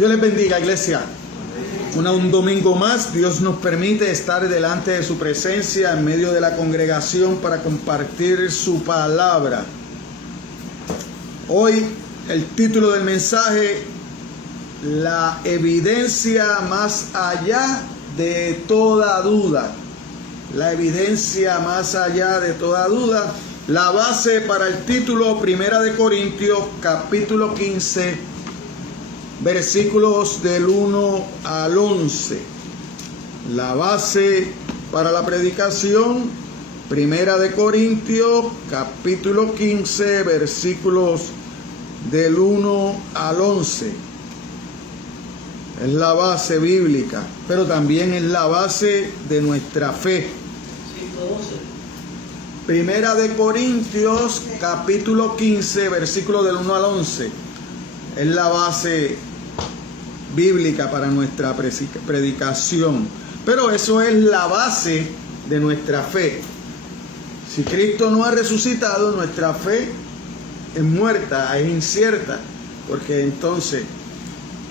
Dios les bendiga, iglesia. Un domingo más, Dios nos permite estar delante de su presencia en medio de la congregación para compartir su palabra. Hoy el título del mensaje: la evidencia más allá de toda duda. La evidencia más allá de toda duda. La base para el título, 1 Corintios capítulo 15, versículos del 1 al 11. La base para la predicación, 1 Corintios capítulo 15, versículos del 1 al 11. Es la base bíblica, pero también es la base de nuestra fe. 1 Corintios capítulo 15, versículos del 1 al 11. Es la base bíblica para nuestra predicación. Pero eso es la base de nuestra fe. Si Cristo no ha resucitado, nuestra fe es muerta, es incierta. Porque entonces,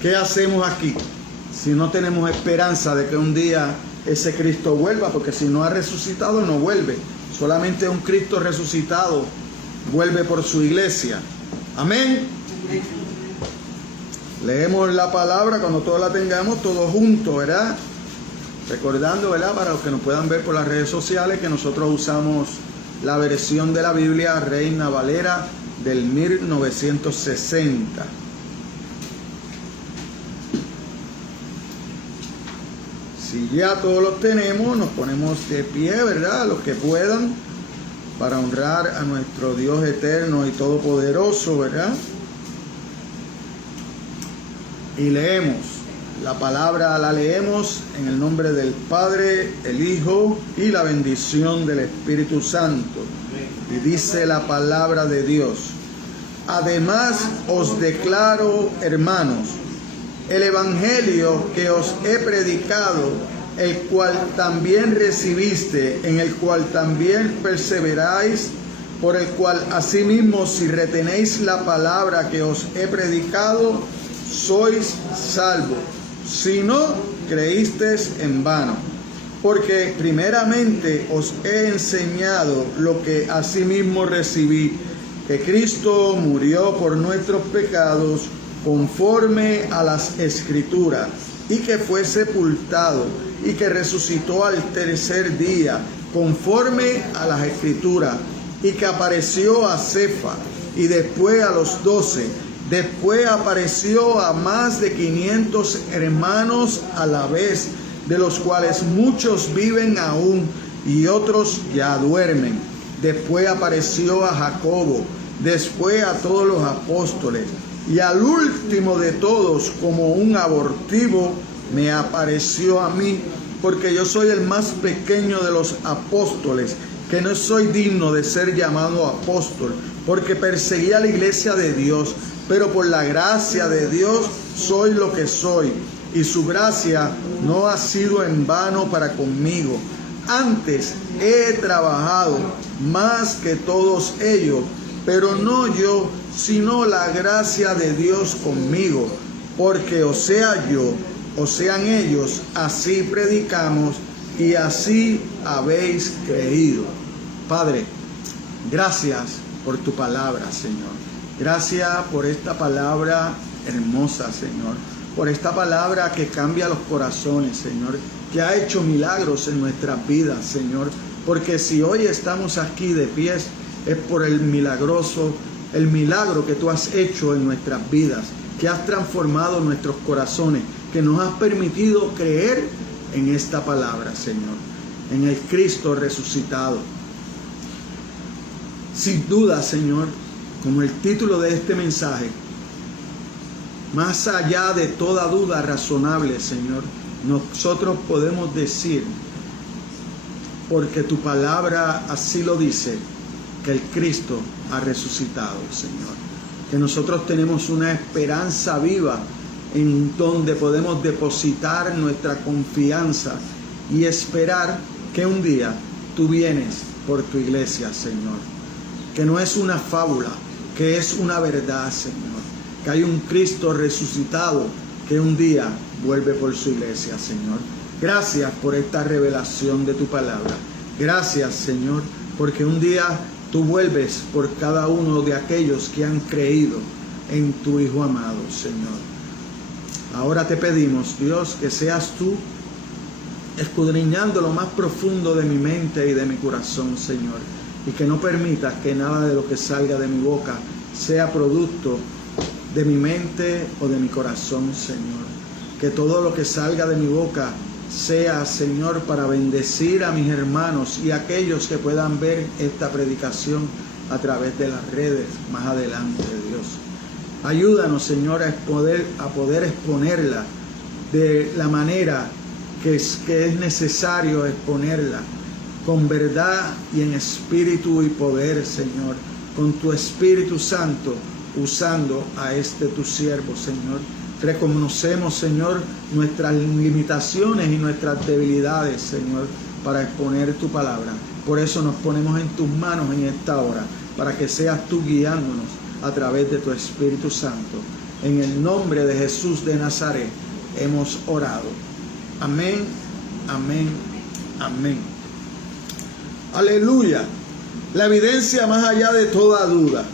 ¿qué hacemos aquí? Si no tenemos esperanza de que un día ese Cristo vuelva, porque si no ha resucitado, no vuelve. Solamente un Cristo resucitado vuelve por su iglesia. Amén. Leemos la palabra cuando todos la tengamos, todos juntos, ¿verdad? Recordando, ¿verdad? Para los que nos puedan ver por las redes sociales, que nosotros usamos la versión de la Biblia Reina Valera del 1960. Si ya todos los tenemos, nos ponemos de pie, ¿verdad? Los que puedan, para honrar a nuestro Dios eterno y todopoderoso, ¿verdad? Y leemos, la palabra la leemos en el nombre del Padre, el Hijo y la bendición del Espíritu Santo. Y dice la palabra de Dios: además os declaro, hermanos, el evangelio que os he predicado, el cual también recibiste, en el cual también perseveráis, por el cual asimismo si retenéis la palabra que os he predicado, sois salvos, si no creísteis en vano. Porque primeramente os he enseñado lo que asimismo recibí, que Cristo murió por nuestros pecados conforme a las Escrituras, y que fue sepultado, y que resucitó al tercer día conforme a las Escrituras, y que apareció a Cefa, y después a los 12, después apareció a más de 500 hermanos a la vez, de los cuales muchos viven aún y otros ya duermen. Después apareció a Jacobo, después a todos los apóstoles, y al último de todos, como un abortivo, me apareció a mí, porque yo soy el más pequeño de los apóstoles, que no soy digno de ser llamado apóstol, porque perseguí a la iglesia de Dios, pero por la gracia de Dios soy lo que soy, y su gracia no ha sido en vano para conmigo. Antes he trabajado más que todos ellos, pero no yo, sino la gracia de Dios conmigo, porque o sea yo, o sean ellos, así predicamos y así habéis creído. Padre, gracias por tu palabra, Señor. Gracias por esta palabra hermosa, Señor. Por esta palabra que cambia los corazones, Señor. Que ha hecho milagros en nuestras vidas, Señor. Porque si hoy estamos aquí de pies, es por el milagro que tú has hecho en nuestras vidas, que has transformado nuestros corazones, que nos has permitido creer en esta palabra, Señor, en el Cristo resucitado. Sin duda, Señor, como el título de este mensaje, más allá de toda duda razonable, Señor, nosotros podemos decir, porque tu palabra así lo dice, que el Cristo ha resucitado, Señor. Que nosotros tenemos una esperanza viva en donde podemos depositar nuestra confianza y esperar que un día tú vienes por tu iglesia, Señor. Que no es una fábula, que es una verdad, Señor. Que hay un Cristo resucitado que un día vuelve por su iglesia, Señor. Gracias por esta revelación de tu palabra. Gracias, Señor, porque un día tú vuelves por cada uno de aquellos que han creído en tu Hijo amado, Señor. Ahora te pedimos, Dios, que seas tú escudriñando lo más profundo de mi mente y de mi corazón, Señor, y que no permitas que nada de lo que salga de mi boca sea producto de mi mente o de mi corazón, Señor. Que todo lo que salga de mi boca sea, Señor, para bendecir a mis hermanos y a aquellos que puedan ver esta predicación a través de las redes más adelante, Dios. Ayúdanos, Señor, a poder exponerla de la manera que es necesario exponerla, con verdad y en espíritu y poder, Señor, con tu Espíritu Santo, usando a tu siervo, Señor. Reconocemos, Señor, nuestras limitaciones y nuestras debilidades, Señor, para exponer tu palabra. Por eso nos ponemos en tus manos en esta hora, para que seas tú guiándonos a través de tu Espíritu Santo. En el nombre de Jesús de Nazaret hemos orado. Amén, amén, amén. Aleluya. La evidencia más allá de toda duda.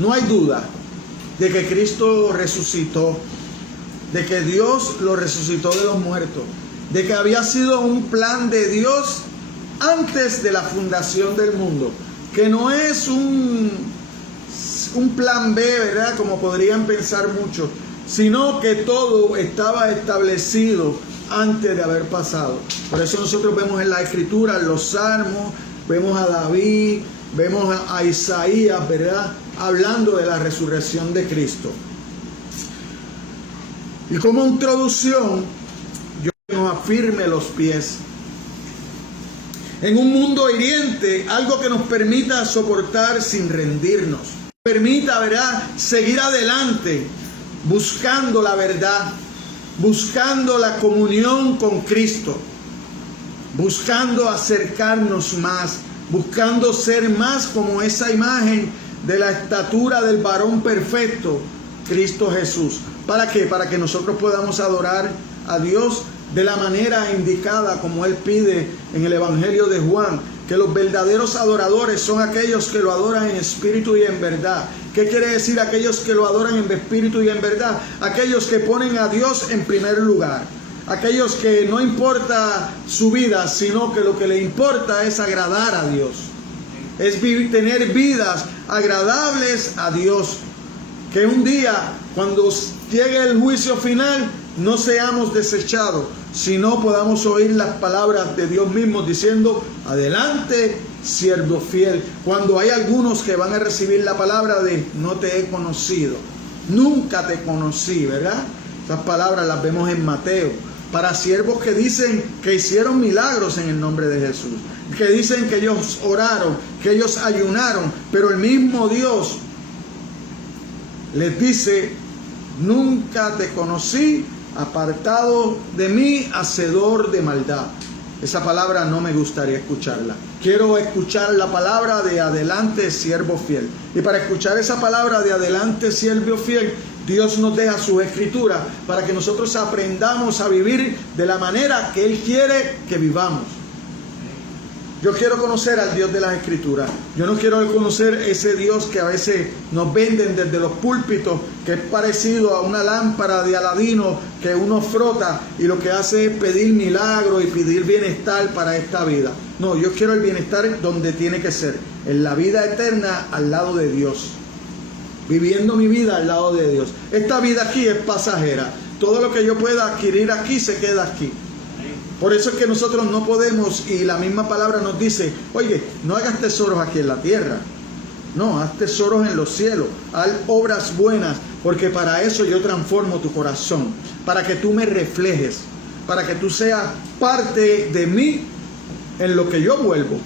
No hay duda de que Cristo resucitó, de que Dios lo resucitó de los muertos, de que había sido un plan de Dios antes de la fundación del mundo, que no es un plan B, ¿verdad? Como podrían pensar muchos, sino que todo estaba establecido antes de haber pasado. Por eso nosotros vemos en la Escritura, en los Salmos, vemos a David, vemos a Isaías, ¿verdad?, hablando de la resurrección de Cristo. Y como introducción, yo nos afirme los pies en un mundo hiriente, algo que nos permita soportar sin rendirnos, permita, ¿verdad?, seguir adelante buscando la verdad, buscando la comunión con Cristo, buscando acercarnos más, buscando ser más como esa imagen de la estatura del varón perfecto, Cristo Jesús. ¿Para qué? Para que nosotros podamos adorar a Dios de la manera indicada, como Él pide en el Evangelio de Juan, que los verdaderos adoradores son aquellos que lo adoran en espíritu y en verdad. ¿Qué quiere decir aquellos que lo adoran en espíritu y en verdad? Aquellos que ponen a Dios en primer lugar. Aquellos que no importa su vida, sino que lo que le importa es agradar a Dios. Es tener vidas agradables a Dios. Que un día, cuando llegue el juicio final, no seamos desechados, sino podamos oír las palabras de Dios mismo diciendo: adelante, siervo fiel. Cuando hay algunos que van a recibir la palabra de: no te he conocido, nunca te conocí, ¿verdad? Estas palabras las vemos en Mateo, para siervos que dicen que hicieron milagros en el nombre de Jesús, que dicen que ellos oraron, que ellos ayunaron, pero el mismo Dios les dice: nunca te conocí, apartado de mí, hacedor de maldad. Esa palabra no me gustaría escucharla. Quiero escuchar la palabra de adelante, siervo fiel. Y para escuchar esa palabra de adelante, siervo fiel, Dios nos deja su escritura para que nosotros aprendamos a vivir de la manera que Él quiere que vivamos. Yo quiero conocer al Dios de las Escrituras. Yo no quiero conocer ese Dios que a veces nos venden desde los púlpitos, que es parecido a una lámpara de Aladino que uno frota y lo que hace es pedir milagros y pedir bienestar para esta vida. No, yo quiero el bienestar donde tiene que ser, en la vida eterna al lado de Dios, viviendo mi vida al lado de Dios. Esta vida aquí es pasajera. Todo lo que yo pueda adquirir aquí se queda aquí. Por eso es que nosotros no podemos, y la misma palabra nos dice: oye, no hagas tesoros aquí en la tierra, no, haz tesoros en los cielos, haz obras buenas, porque para eso yo transformo tu corazón, para que tú me reflejes, para que tú seas parte de mí en lo que yo vuelvo.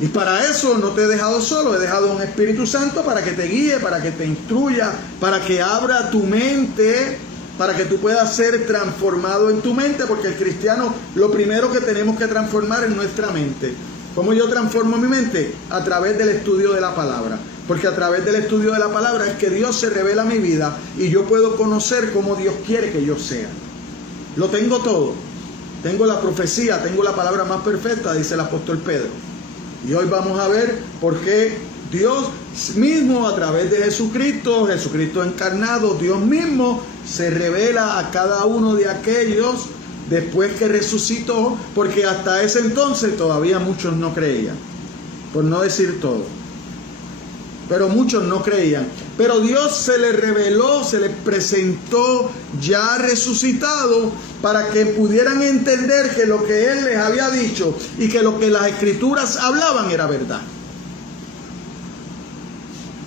Y para eso no te he dejado solo, he dejado un Espíritu Santo para que te guíe, para que te instruya, para que abra tu mente, para que tú puedas ser transformado en tu mente, porque el cristiano lo primero que tenemos que transformar es nuestra mente. ¿Cómo yo transformo mi mente? A través del estudio de la palabra. Porque a través del estudio de la palabra es que Dios se revela a mi vida y yo puedo conocer cómo Dios quiere que yo sea. Lo tengo todo. Tengo la profecía, tengo la palabra más perfecta, dice el apóstol Pedro. Y hoy vamos a ver por qué Dios mismo, a través de Jesucristo encarnado, Dios mismo se revela a cada uno de aquellos después que resucitó, porque hasta ese entonces todavía muchos no creían, por no decir todo. Pero muchos no creían. Pero Dios se les reveló, se les presentó ya resucitado para que pudieran entender que lo que Él les había dicho y que lo que las Escrituras hablaban era verdad.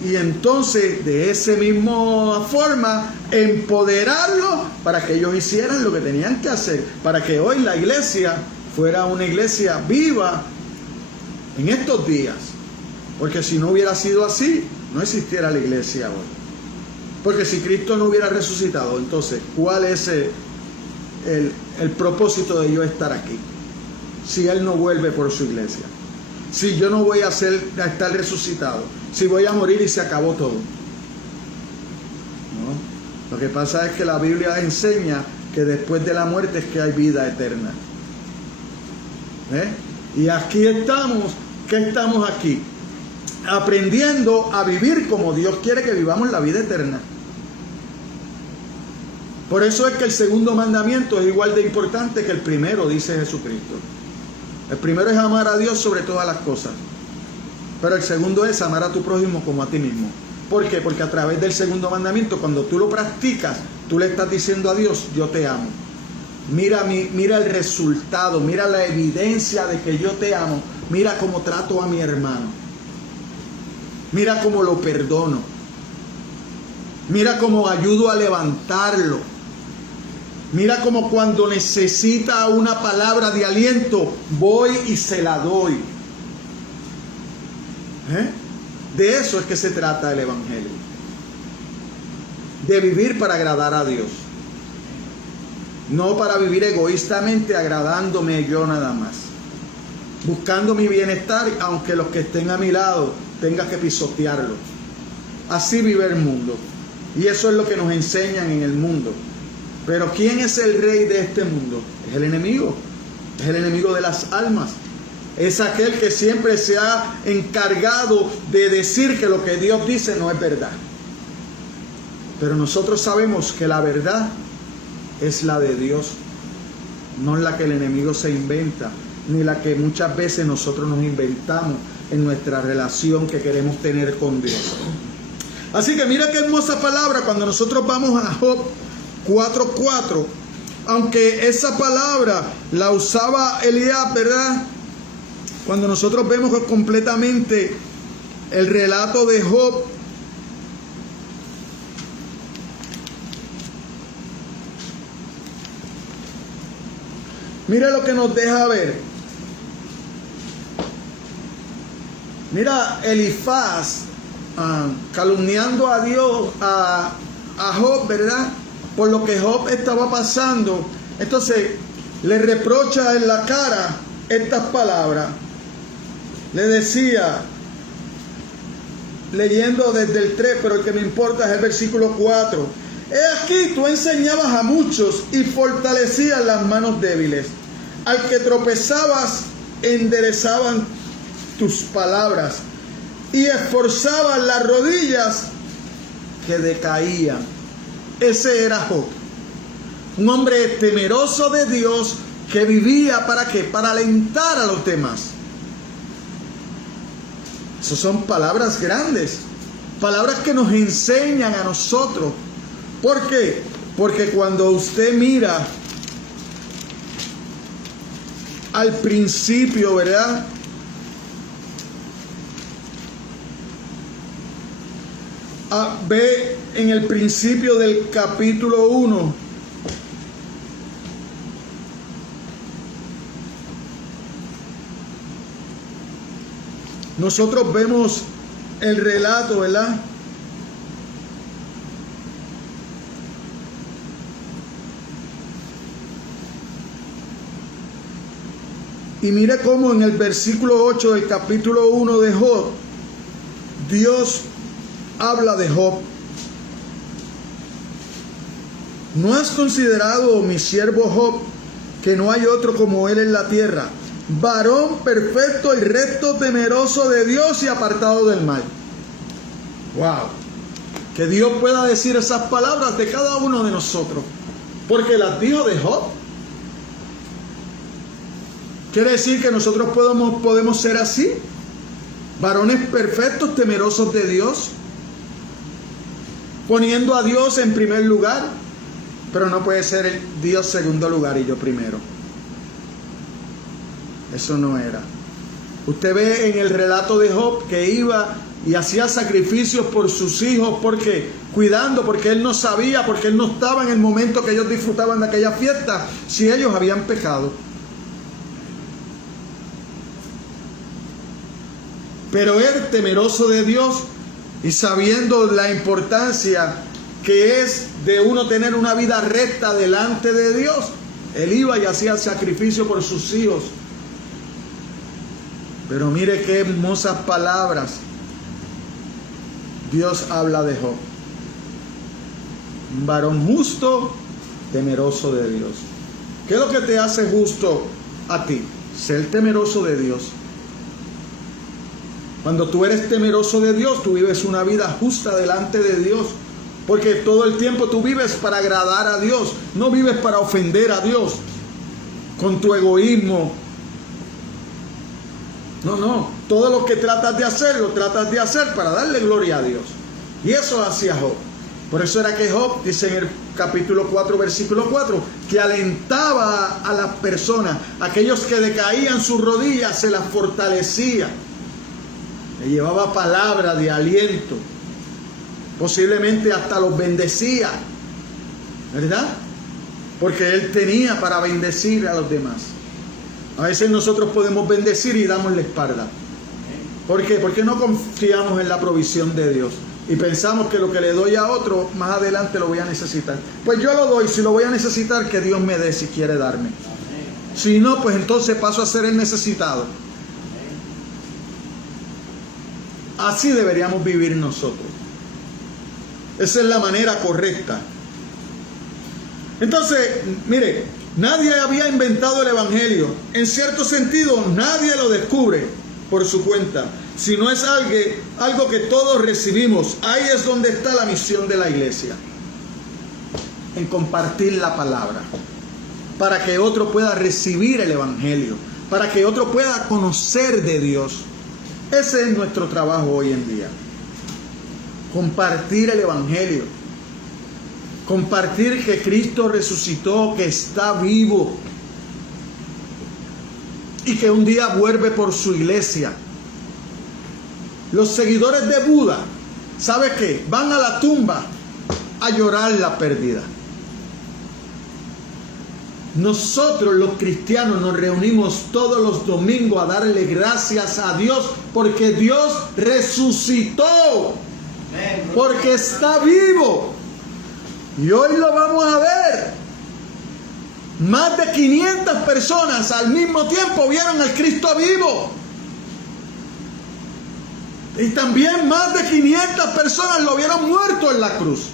Y entonces de esa misma forma empoderarlos para que ellos hicieran lo que tenían que hacer, para que hoy la iglesia fuera una iglesia viva en estos días. Porque si no hubiera sido así, no existiera la iglesia hoy. Porque si Cristo no hubiera resucitado, entonces, ¿cuál es el propósito de yo estar aquí? Si Él no vuelve por su iglesia. Si yo no voy a estar resucitado. Si voy a morir y se acabó todo. ¿No? Lo que pasa es que la Biblia enseña que después de la muerte es que hay vida eterna. Y aquí estamos. ¿Qué estamos aquí? Aprendiendo a vivir como Dios quiere que vivamos la vida eterna. Por eso es que el segundo mandamiento es igual de importante que el primero, dice Jesucristo. El primero es amar a Dios sobre todas las cosas. Pero el segundo es amar a tu prójimo como a ti mismo. ¿Por qué? Porque a través del segundo mandamiento, cuando tú lo practicas, tú le estás diciendo a Dios, yo te amo. Mira el resultado, mira la evidencia de que yo te amo. Mira cómo trato a mi hermano. Mira cómo lo perdono. Mira cómo ayudo a levantarlo. Mira cómo cuando necesita una palabra de aliento, voy y se la doy. De eso es que se trata el Evangelio. De vivir para agradar a Dios. No para vivir egoístamente agradándome yo nada más. Buscando mi bienestar, aunque los que estén a mi lado tenga que pisotearlo. Así vive el mundo. Y eso es lo que nos enseñan en el mundo. Pero ¿quién es el rey de este mundo? Es el enemigo. Es el enemigo de las almas. Es aquel que siempre se ha encargado de decir que lo que Dios dice no es verdad. Pero nosotros sabemos que la verdad es la de Dios. No la que el enemigo se inventa, ni la que muchas veces nosotros nos inventamos en nuestra relación que queremos tener con Dios. Así que mira qué hermosa palabra cuando nosotros vamos a Job 4:4. Aunque esa palabra la usaba Elías, ¿verdad? Cuando nosotros vemos completamente el relato de Job, mira lo que nos deja ver. Mira Elifaz calumniando a Dios, a Job, ¿verdad? Por lo que Job estaba pasando. Entonces le reprocha en la cara estas palabras. Le decía, leyendo desde el 3, pero el que me importa es el versículo 4. He aquí, tú enseñabas a muchos y fortalecías las manos débiles. Al que tropezabas, enderezaban tus palabras y esforzaban las rodillas que decaían. Ese era Job, un hombre temeroso de Dios que vivía ¿para qué? Para alentar a los demás. Esas son palabras grandes, palabras que nos enseñan a nosotros. ¿Por qué? Porque cuando usted mira al principio, ¿verdad? Ve en el principio del capítulo 1. Nosotros vemos el relato, ¿verdad? Y mire cómo en el versículo 8 del capítulo 1 de Job Dios habla de Job. ¿No has considerado, mi siervo Job, que no hay otro como él en la tierra, varón perfecto y recto, temeroso de Dios y apartado del mal? Wow. Que Dios pueda decir esas palabras de cada uno de nosotros, porque las dijo de Job. Quiere decir que nosotros podemos ser así, varones perfectos, temerosos de Dios, poniendo a Dios en primer lugar, pero no puede ser el Dios segundo lugar y yo primero. Eso no era. Usted ve en el relato de Job que iba y hacía sacrificios por sus hijos, porque cuidando, porque él no sabía, porque él no estaba en el momento que ellos disfrutaban de aquella fiesta, si ellos habían pecado. Pero él, temeroso de Dios y sabiendo la importancia que es de uno tener una vida recta delante de Dios, él iba y hacía sacrificio por sus hijos. Pero mire qué hermosas palabras Dios habla de Job. Un varón justo, temeroso de Dios. ¿Qué es lo que te hace justo a ti? Ser temeroso de Dios. Cuando tú eres temeroso de Dios, tú vives una vida justa delante de Dios. Porque todo el tiempo tú vives para agradar a Dios. No vives para ofender a Dios con tu egoísmo. No. Todo lo que tratas de hacer, lo tratas de hacer para darle gloria a Dios. Y eso hacía Job. Por eso era que Job, dice en el capítulo 4, versículo 4, que alentaba a las personas, aquellos que decaían sus rodillas, se las fortalecía. Le llevaba palabra de aliento. Posiblemente hasta los bendecía. ¿Verdad? Porque él tenía para bendecir a los demás. A veces nosotros podemos bendecir y damos la espalda. ¿Por qué? Porque no confiamos en la provisión de Dios. Y pensamos que lo que le doy a otro, más adelante lo voy a necesitar. Pues yo lo doy, si lo voy a necesitar, que Dios me dé si quiere darme. Si no, pues entonces paso a ser el necesitado. Así deberíamos vivir nosotros. Esa es la manera correcta. Entonces, mire, nadie había inventado el Evangelio. En cierto sentido, nadie lo descubre por su cuenta, sino es algo que todos recibimos. Ahí es donde está la misión de la iglesia, en compartir la palabra, para que otro pueda recibir el Evangelio, para que otro pueda conocer de Dios. Ese es nuestro trabajo hoy en día. Compartir el Evangelio. Compartir que Cristo resucitó, que está vivo. Y que un día vuelve por su iglesia. Los seguidores de Buda, ¿sabe qué? Van a la tumba a llorar la pérdida. Nosotros los cristianos nos reunimos todos los domingos a darle gracias a Dios porque Dios resucitó, porque está vivo. Y hoy lo vamos a ver. Más de 500 personas al mismo tiempo vieron al Cristo vivo. Y también más de 500 personas lo vieron muerto en la cruz.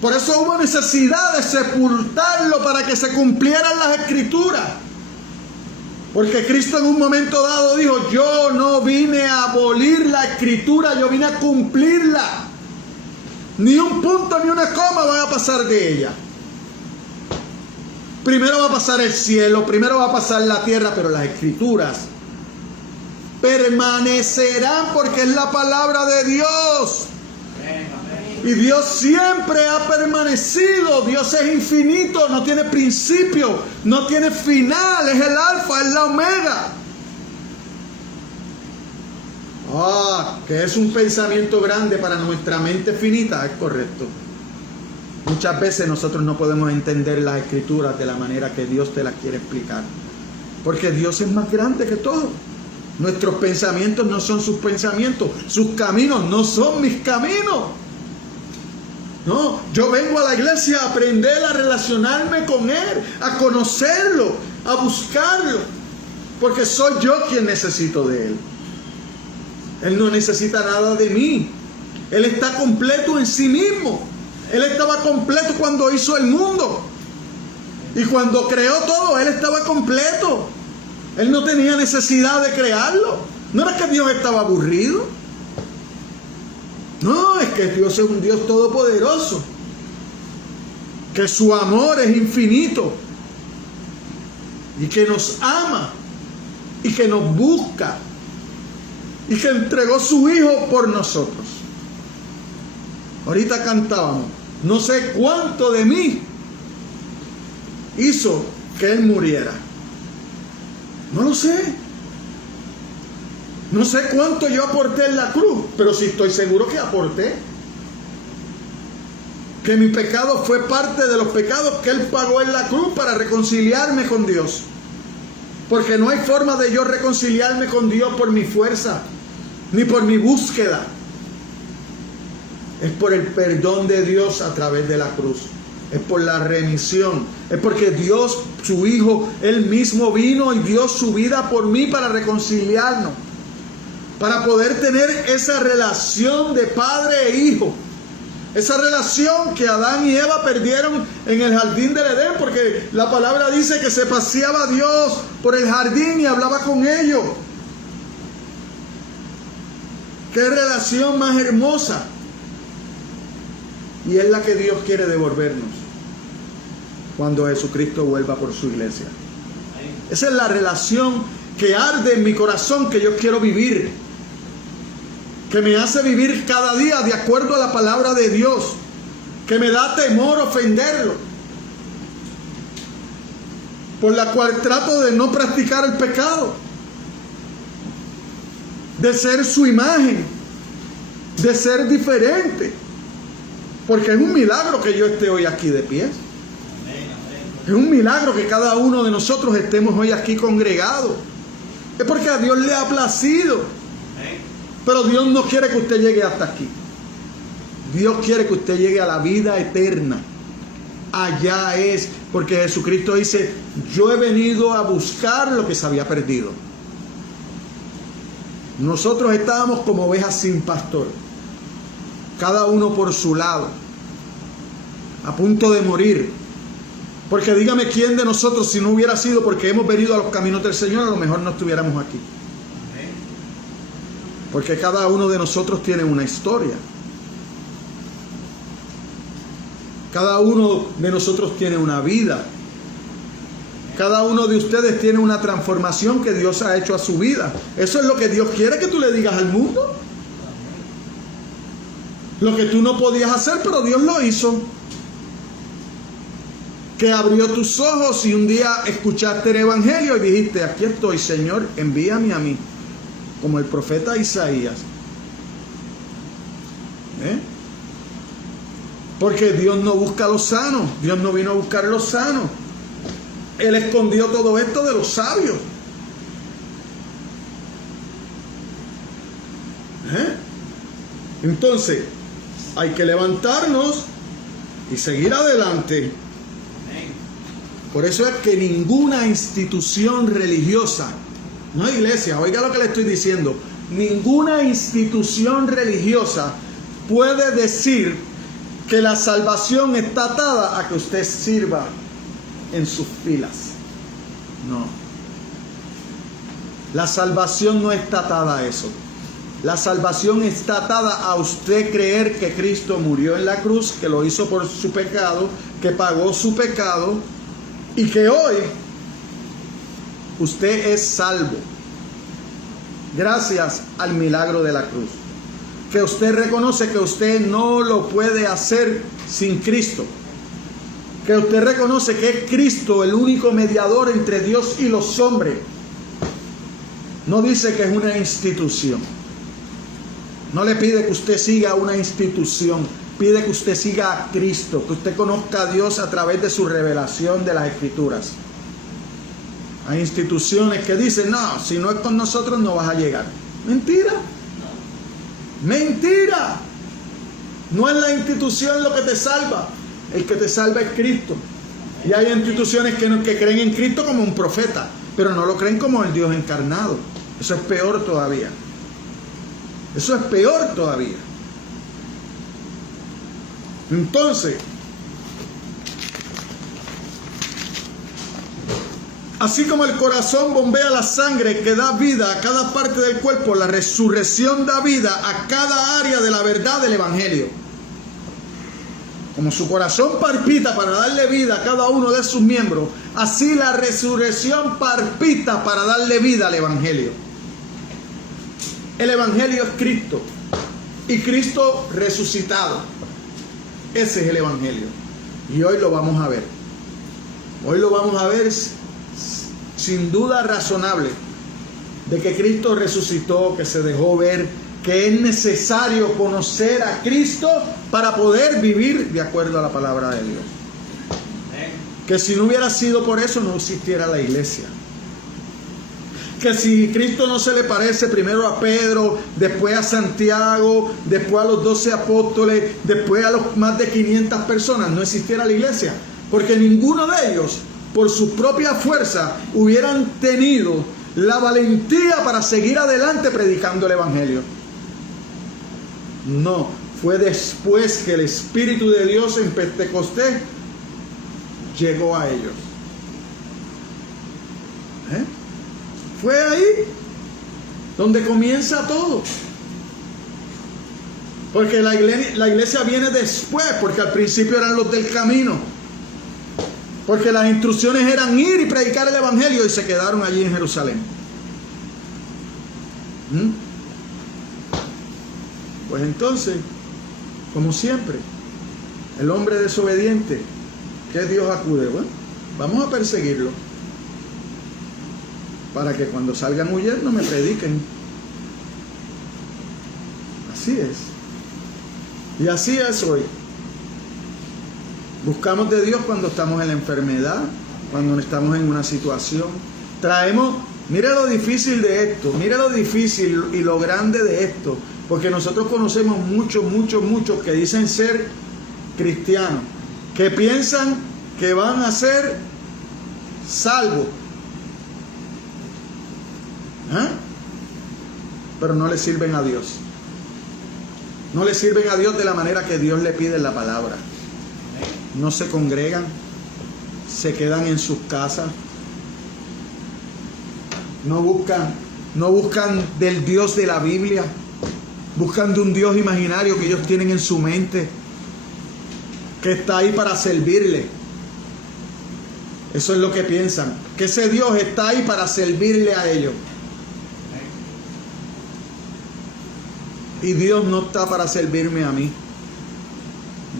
Por eso hubo necesidad de sepultarlo para que se cumplieran las escrituras. Porque Cristo en un momento dado dijo: yo no vine a abolir la escritura, yo vine a cumplirla. Ni un punto ni una coma van a pasar de ella. Primero va a pasar el cielo, primero va a pasar la tierra, pero las escrituras permanecerán porque es la palabra de Dios. Y Dios siempre ha permanecido. Dios es infinito, no tiene principio, no tiene final, es el alfa, es la omega. Que es un pensamiento grande para nuestra mente finita, es correcto. Muchas veces nosotros no podemos entender las escrituras de la manera que Dios te las quiere explicar. Porque Dios es más grande que todo. Nuestros pensamientos no son sus pensamientos, sus caminos no son mis caminos. No, yo vengo a la iglesia a aprender a relacionarme con Él, a conocerlo, a buscarlo, porque soy yo quien necesito de Él. Él no necesita nada de mí. Él está completo en sí mismo. Él estaba completo cuando hizo el mundo. Y cuando creó todo, Él estaba completo. Él no tenía necesidad de crearlo. No era que Dios estaba aburrido. No, es que Dios es un Dios todopoderoso. Que su amor es infinito. Y que nos ama. Y que nos busca. Y que entregó su Hijo por nosotros. Ahorita cantábamos. No sé cuánto de mí hizo que Él muriera. No lo sé. No sé cuánto yo aporté en la cruz, pero sí estoy seguro que aporté. Que mi pecado fue parte de los pecados que Él pagó en la cruz para reconciliarme con Dios. Porque no hay forma de yo reconciliarme con Dios por mi fuerza, ni por mi búsqueda. Es por el perdón de Dios a través de la cruz. Es por la remisión. Es porque Dios, su Hijo, Él mismo vino y dio su vida por mí para reconciliarnos. Para poder tener esa relación de padre e hijo. Esa relación que Adán y Eva perdieron en el jardín del Edén. Porque la palabra dice que se paseaba Dios por el jardín y hablaba con ellos. ¡Qué relación más hermosa! Y es la que Dios quiere devolvernos cuando Jesucristo vuelva por su iglesia. Esa es la relación que arde en mi corazón, que yo quiero vivir, que me hace vivir cada día de acuerdo a la palabra de Dios, que me da temor ofenderlo, por la cual trato de no practicar el pecado, de ser su imagen, de ser diferente. Porque es un milagro que yo esté hoy aquí de pie. Es un milagro que cada uno de nosotros estemos hoy aquí congregados. Es porque a Dios le ha placido. Pero Dios no quiere que usted llegue hasta aquí. Dios quiere que usted llegue a la vida eterna. Allá es, porque Jesucristo dice: yo he venido a buscar lo que se había perdido. Nosotros estábamos como ovejas sin pastor. Cada uno por su lado, a punto de morir. Porque dígame quién de nosotros, si no hubiera sido porque hemos venido a los caminos del Señor, a lo mejor no estuviéramos aquí. Porque cada uno de nosotros tiene una historia. Cada uno de nosotros tiene una vida. Cada uno de ustedes tiene una transformación que Dios ha hecho a su vida. Eso es lo que Dios quiere que tú le digas al mundo. Lo que tú no podías hacer, pero Dios lo hizo. Que abrió tus ojos y un día escuchaste el Evangelio y dijiste: aquí estoy, Señor, envíame a mí. Como el profeta Isaías. Porque Dios no busca a los sanos. Dios no vino a buscar a los sanos. Él escondió todo esto de los sabios. Entonces, hay que levantarnos y seguir adelante. Por eso es que ninguna institución religiosa, no iglesia, oiga lo que le estoy diciendo, ninguna institución religiosa puede decir que la salvación está atada a que usted sirva en sus filas. No. La salvación no está atada a eso. La salvación está atada a usted creer que Cristo murió en la cruz, que lo hizo por su pecado, que pagó su pecado y que hoy usted es salvo gracias al milagro de la cruz. Que usted reconoce que usted no lo puede hacer sin Cristo. Que usted reconoce que es Cristo el único mediador entre Dios y los hombres. No dice que es una institución. No le pide que usted siga una institución. Pide que usted siga a Cristo. Que usted conozca a Dios a través de su revelación de las Escrituras. Hay instituciones que dicen: no, si no es con nosotros no vas a llegar. Mentira. Mentira. No es la institución lo que te salva. El que te salva es Cristo. Y hay instituciones que creen en Cristo como un profeta, pero no lo creen como el Dios encarnado. Eso es peor todavía. Eso es peor todavía. Entonces, así como el corazón bombea la sangre que da vida a cada parte del cuerpo, la resurrección da vida a cada área de la verdad del Evangelio. Como su corazón palpita para darle vida a cada uno de sus miembros, así la resurrección palpita para darle vida al Evangelio. El Evangelio es Cristo y Cristo resucitado. Ese es el Evangelio. Y hoy lo vamos a ver. Hoy lo vamos a ver sin duda razonable de que Cristo resucitó, que se dejó ver, que es necesario conocer a Cristo para poder vivir de acuerdo a la palabra de Dios. Que si no hubiera sido por eso no existiera la iglesia. Que si Cristo no se le parece primero a Pedro, después a Santiago, después a los 12 apóstoles, después a los más de 500 personas, no existiera la iglesia. Porque ninguno de ellos, por su propia fuerza, hubieran tenido la valentía para seguir adelante predicando el Evangelio. No, fue después que el Espíritu de Dios en Pentecostés llegó a ellos. Fue ahí donde comienza todo. Porque la iglesia viene después, porque al principio eran los del camino. Porque las instrucciones eran ir y predicar el Evangelio y se quedaron allí en Jerusalén. Pues entonces, como siempre, el hombre desobediente, ¿qué Dios acude? Bueno, vamos a perseguirlo para que cuando salgan huyendo me prediquen. Así es. Y así es hoy. Buscamos de Dios cuando estamos en la enfermedad, cuando estamos en una situación. Traemos, mire lo difícil de esto, mire lo difícil y lo grande de esto. Porque nosotros conocemos muchos que dicen ser cristianos, que piensan que van a ser salvos. Pero no le sirven a Dios. No le sirven a Dios de la manera que Dios le pide en la palabra. No se congregan, se quedan en sus casas, no buscan del Dios de la Biblia, buscan de un Dios imaginario que ellos tienen en su mente, que está ahí para servirle. Eso es lo que piensan, que ese Dios está ahí para servirle a ellos. Y Dios no está para servirme a mí.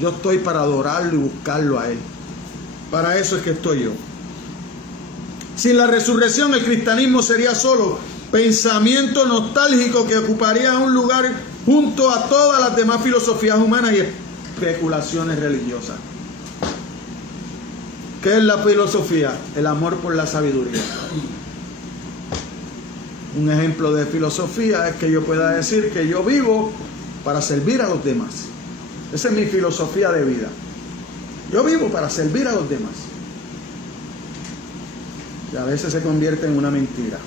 Yo estoy para adorarlo y buscarlo a Él. Para eso es que estoy yo. Sin la resurrección, el cristianismo sería solo pensamiento nostálgico que ocuparía un lugar junto a todas las demás filosofías humanas y especulaciones religiosas. ¿Qué es la filosofía? El amor por la sabiduría. Un ejemplo de filosofía es que yo pueda decir que yo vivo para servir a los demás. Esa es mi filosofía de vida. Yo vivo para servir a los demás. Y a veces se convierte en una mentira.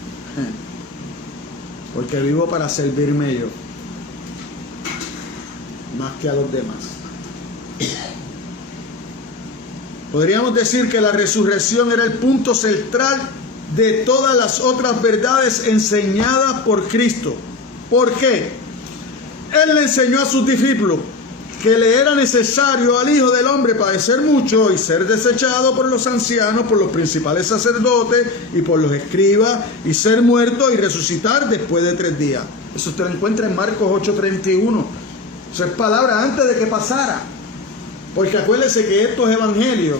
Porque vivo para servirme yo, más que a los demás. Podríamos decir que la resurrección era el punto central de todas las otras verdades enseñadas por Cristo. ¿Por qué? Él le enseñó a sus discípulos que le era necesario al Hijo del Hombre padecer mucho y ser desechado por los ancianos, por los principales sacerdotes y por los escribas, y ser muerto y resucitar después de 3 días. Eso usted lo encuentra en Marcos 8:31. Eso es palabra antes de que pasara. Porque acuérdese que estos evangelios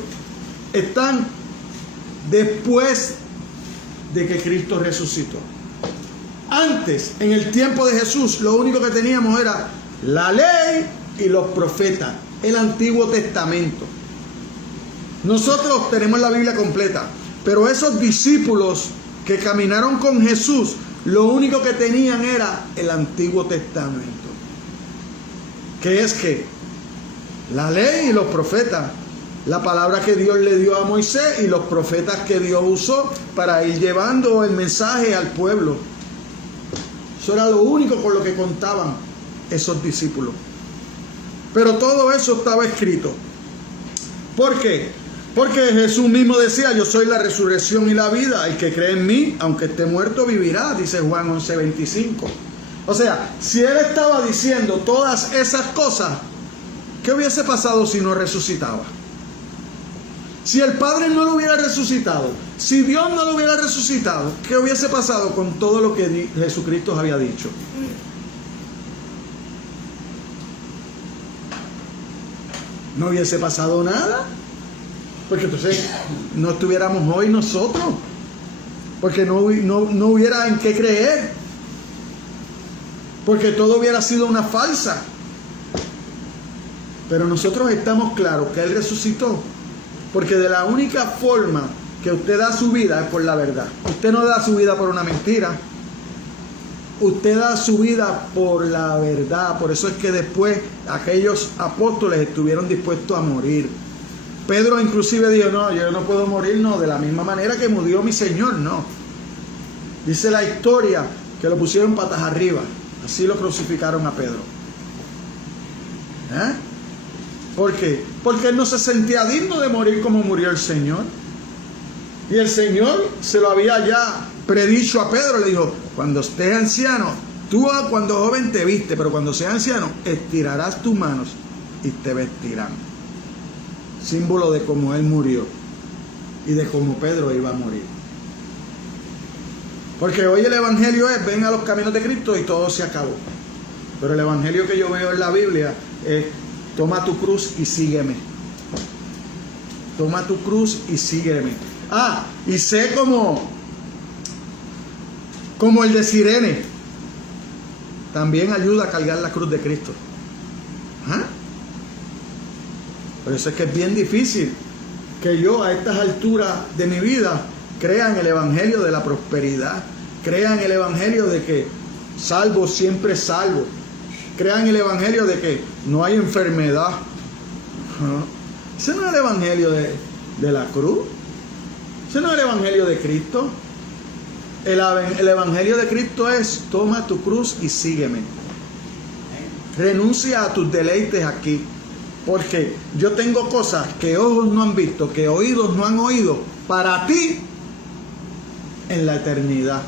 están después de que Cristo resucitó. Antes, en el tiempo de Jesús, lo único que teníamos era la ley y los profetas, el Antiguo Testamento. Nosotros tenemos la Biblia completa, pero esos discípulos que caminaron con Jesús, lo único que tenían era el Antiguo Testamento. ¿Qué es qué? La ley y los profetas, la palabra que Dios le dio a Moisés y los profetas que Dios usó para ir llevando el mensaje al pueblo. Eso era lo único con lo que contaban esos discípulos. Pero todo eso estaba escrito. ¿Por qué? Porque Jesús mismo decía: yo soy la resurrección y la vida. El que cree en mí, aunque esté muerto, vivirá, dice Juan 11:25. O sea, si Él estaba diciendo todas esas cosas, ¿qué hubiese pasado si no resucitaba? Si el Padre no lo hubiera resucitado, si Dios no lo hubiera resucitado, ¿qué hubiese pasado con todo lo que Jesucristo había dicho? No hubiese pasado nada, porque entonces no estuviéramos hoy nosotros, porque no hubiera en qué creer, porque todo hubiera sido una farsa. Pero nosotros estamos claros que Él resucitó, porque de la única forma que usted da su vida es por la verdad. Usted no da su vida por una mentira, usted da su vida por la verdad. Por eso es que después aquellos apóstoles estuvieron dispuestos a morir. Pedro inclusive dijo: no, yo no puedo morir, no, de la misma manera que murió mi Señor, no. Dice la historia que lo pusieron patas arriba, así lo crucificaron a Pedro. ¿Por qué? Porque él no se sentía digno de morir como murió el Señor. Y el Señor se lo había ya predicho a Pedro. Le dijo: cuando estés anciano, tú cuando joven te viste, pero cuando seas anciano, estirarás tus manos y te vestirán. Símbolo de cómo él murió y de cómo Pedro iba a morir. Porque hoy el evangelio es: ven a los caminos de Cristo y todo se acabó. Pero el evangelio que yo veo en la Biblia es: toma tu cruz y sígueme. Toma tu cruz y sígueme. Y sé como el de Sirene. También ayuda a cargar la cruz de Cristo. Por eso es que es bien difícil que yo a estas alturas de mi vida crea en el evangelio de la prosperidad. Crea en el evangelio de que salvo siempre salvo. Crea en el evangelio de que no hay enfermedad. Ese no es el evangelio de la cruz. Ese no es el evangelio de Cristo. El evangelio de Cristo es: toma tu cruz y sígueme. Renuncia a tus deleites aquí. Porque yo tengo cosas que ojos no han visto, que oídos no han oído, para ti en la eternidad.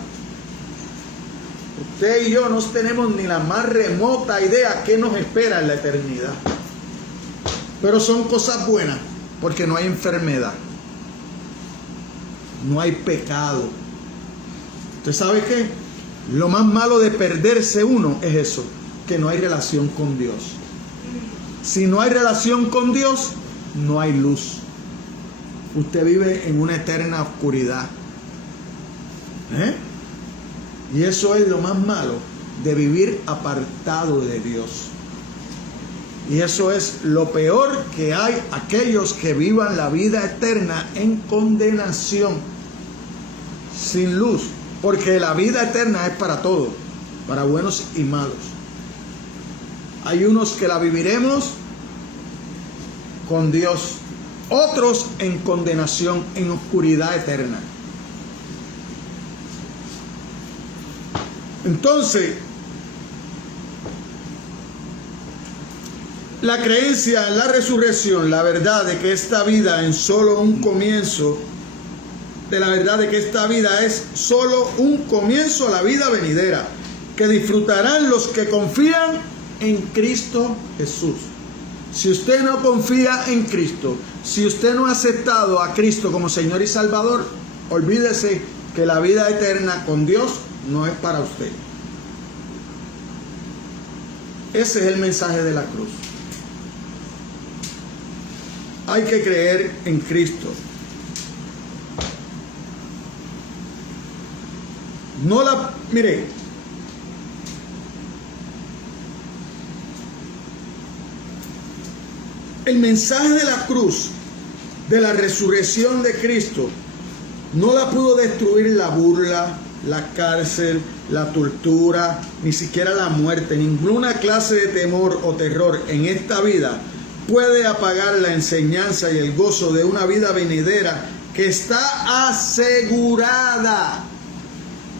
Usted y yo no tenemos ni la más remota idea qué nos espera en la eternidad. Pero son cosas buenas, porque no hay enfermedad, no hay pecado. ¿Usted sabe qué? Lo más malo de perderse uno es eso, que no hay relación con Dios. Si no hay relación con Dios, no hay luz. Usted vive en una eterna oscuridad. Y eso es lo más malo de vivir apartado de Dios. Y eso es lo peor que hay, aquellos que vivan la vida eterna en condenación, sin luz. Porque la vida eterna es para todos, para buenos y malos. Hay unos que la viviremos con Dios, otros en condenación, en oscuridad eterna. Entonces, la creencia en la resurrección, la verdad de que esta vida es solo un comienzo, de la verdad de que esta vida es solo un comienzo a la vida venidera, que disfrutarán los que confían en Cristo Jesús. Si usted no confía en Cristo, si usted no ha aceptado a Cristo como Señor y Salvador, olvídese que la vida eterna con Dios no es para usted. Ese es el mensaje de la cruz. Hay que creer en Cristo. Mire, el mensaje de la cruz, de la resurrección de Cristo, no la pudo destruir la burla, la cárcel, la tortura, ni siquiera la muerte. Ninguna clase de temor o terror en esta vida puede apagar la enseñanza y el gozo de una vida venidera que está asegurada.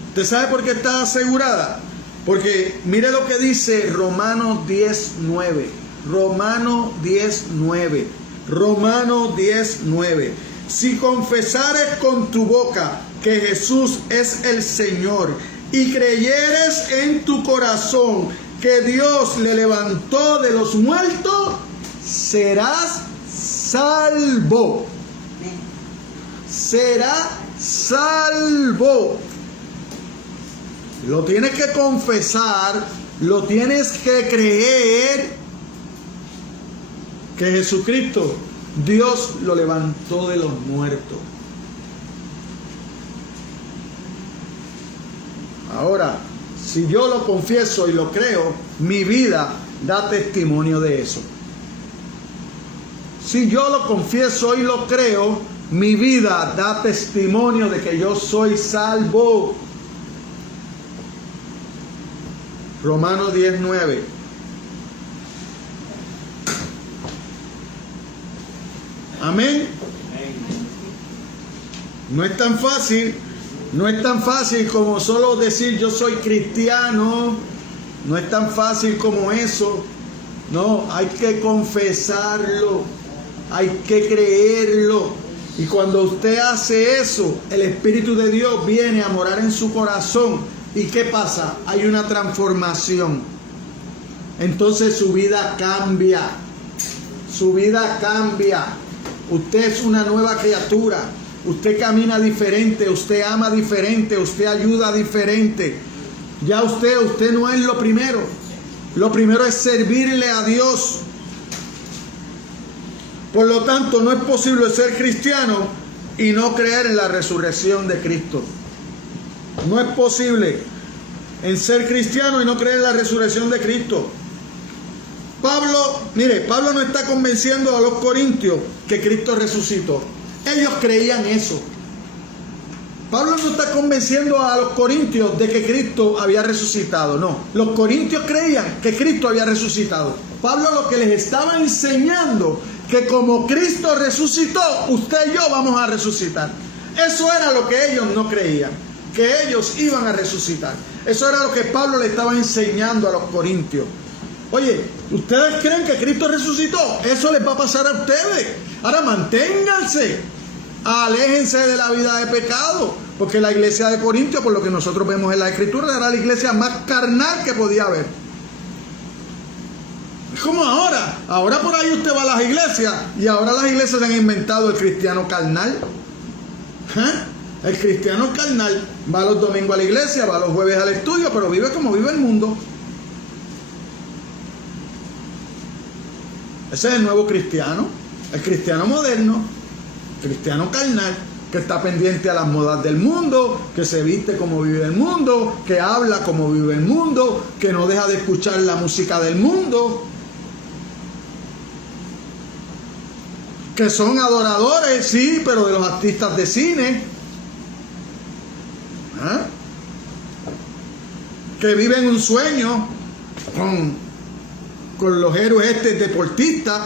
¿Usted sabe por qué está asegurada? Porque mire lo que dice Romanos 10:9. Romanos 10:9. Romanos 10:9. Si confesares con tu boca que Jesús es el Señor y creyeres en tu corazón que Dios le levantó de los muertos, serás salvo. Serás salvo. Lo tienes que confesar, lo tienes que creer que Jesucristo, Dios lo levantó de los muertos. Ahora, si yo lo confieso y lo creo, mi vida da testimonio de eso. Si yo lo confieso y lo creo, mi vida da testimonio de que yo soy salvo. Romanos 10:9. Amén. No es tan fácil. No es tan fácil como solo decir yo soy cristiano. No es tan fácil como eso. No, hay que confesarlo. Hay que creerlo. Y cuando usted hace eso, el Espíritu de Dios viene a morar en su corazón. ¿Y qué pasa? Hay una transformación. Entonces su vida cambia. Su vida cambia. Usted es una nueva criatura. Usted camina diferente. Usted ama diferente. Usted ayuda diferente. Ya usted no es lo primero. Lo primero es servirle a Dios. Por lo tanto, no es posible ser cristiano y no creer en la resurrección de Cristo. No es posible en ser cristiano y no creer en la resurrección de Cristo. Pablo no está convenciendo a los corintios que Cristo resucitó. Ellos creían eso. Pablo no está convenciendo a los corintios de que Cristo había resucitado. No, los corintios creían que Cristo había resucitado. Pablo lo que les estaba enseñando, que como Cristo resucitó, usted y yo vamos a resucitar. Eso era lo que ellos no creían, que ellos iban a resucitar. Eso era lo que Pablo le estaba enseñando a los corintios. Oye, ¿ustedes creen que Cristo resucitó? Eso les va a pasar a ustedes. Ahora manténganse, aléjense de la vida de pecado, porque la iglesia de Corintios, por lo que nosotros vemos en la Escritura, era la iglesia más carnal que podía haber. Es como ahora por ahí usted va a las iglesias y ahora las iglesias se han inventado el cristiano carnal. El cristiano carnal va los domingos a la iglesia, va los jueves al estudio, pero vive como vive el mundo. Ese es el nuevo cristiano, el cristiano moderno, cristiano carnal, que está pendiente a las modas del mundo, que se viste como vive el mundo, que habla como vive el mundo, que no deja de escuchar la música del mundo, que son adoradores, sí, pero de los artistas de cine, que viven un sueño con los héroes deportistas,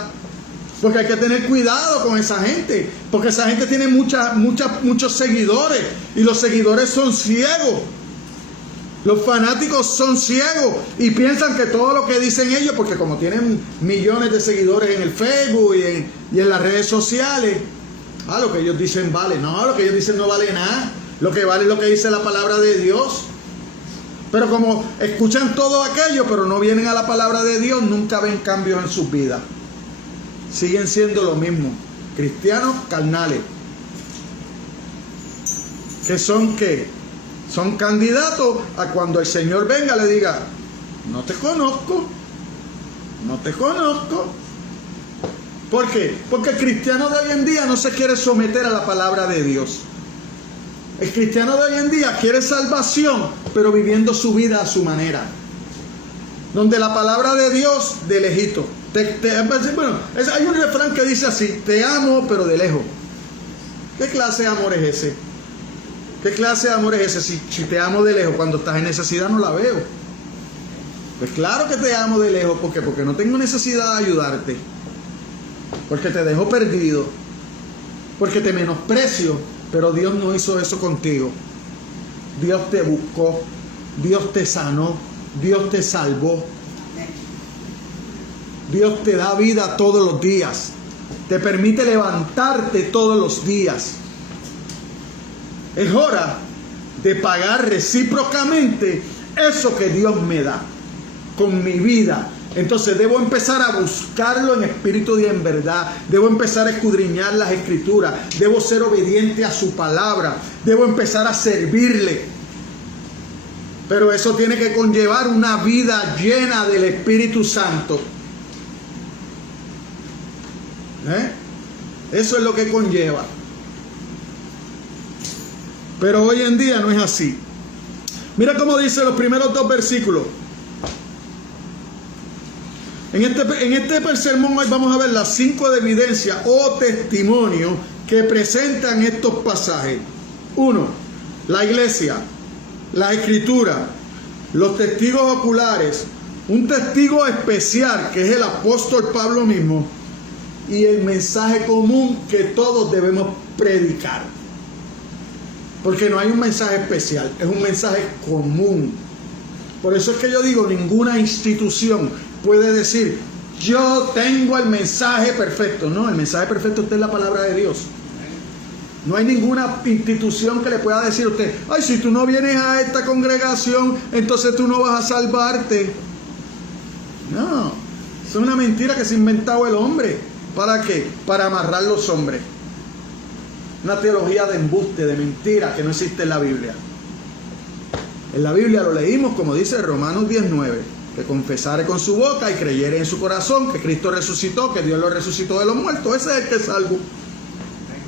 porque hay que tener cuidado con esa gente, porque esa gente tiene muchos seguidores, y los seguidores son ciegos. Los fanáticos son ciegos y piensan que todo lo que dicen ellos, porque como tienen millones de seguidores en el Facebook y en las redes sociales, lo que ellos dicen vale. No, lo que ellos dicen no vale nada. Lo que vale es lo que dice la palabra de Dios. Pero como escuchan todo aquello, pero no vienen a la palabra de Dios, nunca ven cambios en sus vidas. Siguen siendo lo mismo. Cristianos carnales. ¿Qué son qué? Son candidatos a cuando el Señor venga le diga, no te conozco, no te conozco. ¿Por qué? Porque el cristiano de hoy en día no se quiere someter a la palabra de Dios. El cristiano de hoy en día quiere salvación, pero viviendo su vida a su manera. Donde la palabra de Dios de lejito. Hay un refrán que dice así, te amo pero de lejos. ¿Qué clase de amor es ese? ¿Qué clase de amor es ese? Si te amo de lejos, cuando estás en necesidad no la veo. Pues claro que te amo de lejos. ¿Por qué? Porque no tengo necesidad de ayudarte. Porque te dejo perdido. Porque te menosprecio. Pero Dios no hizo eso contigo. Dios te buscó. Dios te sanó. Dios te salvó. Dios te da vida todos los días. Te permite levantarte todos los días. Es hora de pagar recíprocamente eso que Dios me da con mi vida. Entonces debo empezar a buscarlo en espíritu y en verdad. Debo empezar a escudriñar las escrituras. Debo ser obediente a su palabra. Debo empezar a servirle. Pero eso tiene que conllevar una vida llena del Espíritu Santo. Eso es lo que conlleva. Pero hoy en día no es así. Mira cómo dice los primeros 2 versículos. En este sermón hoy vamos a ver las 5 evidencias o testimonios que presentan estos pasajes. 1. La iglesia, la escritura, los testigos oculares, un testigo especial que es el apóstol Pablo mismo, y el mensaje común que todos debemos predicar. Porque no hay un mensaje especial, es un mensaje común. Por eso es que yo digo, ninguna institución puede decir, yo tengo el mensaje perfecto. No, el mensaje perfecto es la palabra de Dios. No hay ninguna institución que le pueda decir a usted, ay, si tú no vienes a esta congregación, entonces tú no vas a salvarte. No, es una mentira que se ha inventado el hombre. ¿Para qué? Para amarrar los hombres. Una teología de embuste, de mentira que no existe en la Biblia. En la Biblia lo leímos como dice Romanos 10:9, que confesare con su boca y creyere en su corazón que Cristo resucitó, que Dios lo resucitó de los muertos. Ese es el que es salvo.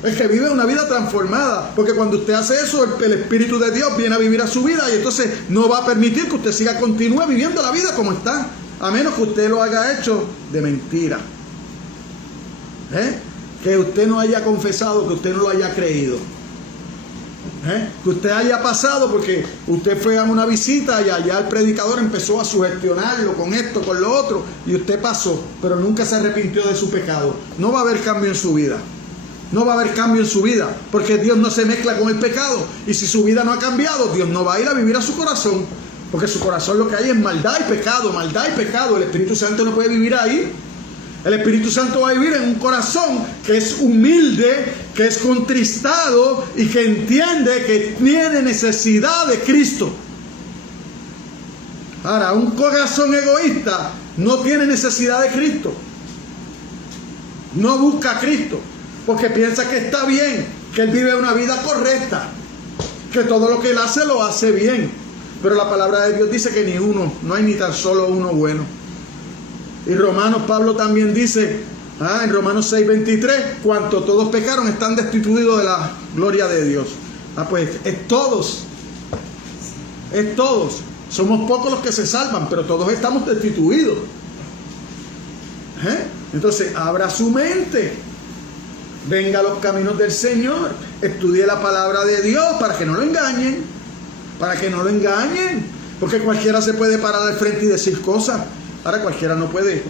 El que vive una vida transformada. Porque cuando usted hace eso, el Espíritu de Dios viene a vivir a su vida y entonces no va a permitir que usted continúe viviendo la vida como está. A menos que usted lo haya hecho de mentira. Que usted no haya confesado, que usted no lo haya creído. Que usted haya pasado porque usted fue a una visita y allá el predicador empezó a sugestionarlo con esto, con lo otro, y usted pasó, pero nunca se arrepintió de su pecado. No va a haber cambio en su vida. No va a haber cambio en su vida, porque Dios no se mezcla con el pecado. Y si su vida no ha cambiado, Dios no va a ir a vivir a su corazón, porque su corazón lo que hay es maldad y pecado, maldad y pecado. El Espíritu Santo no puede vivir ahí. El Espíritu Santo va a vivir en un corazón que es humilde, que es contristado y que entiende que tiene necesidad de Cristo. Ahora, un corazón egoísta no tiene necesidad de Cristo. No busca a Cristo porque piensa que está bien, que él vive una vida correcta, que todo lo que él hace lo hace bien. Pero la palabra de Dios dice que ni uno, no hay ni tan solo uno bueno. Y Pablo también dice, en Romanos 6:23, cuanto todos pecaron están destituidos de la gloria de Dios. Pues es todos. Somos pocos los que se salvan, pero todos estamos destituidos. Entonces, abra su mente. Venga a los caminos del Señor. Estudie la palabra de Dios para que no lo engañen. Porque cualquiera se puede parar al frente y decir cosas. Ahora cualquiera no puede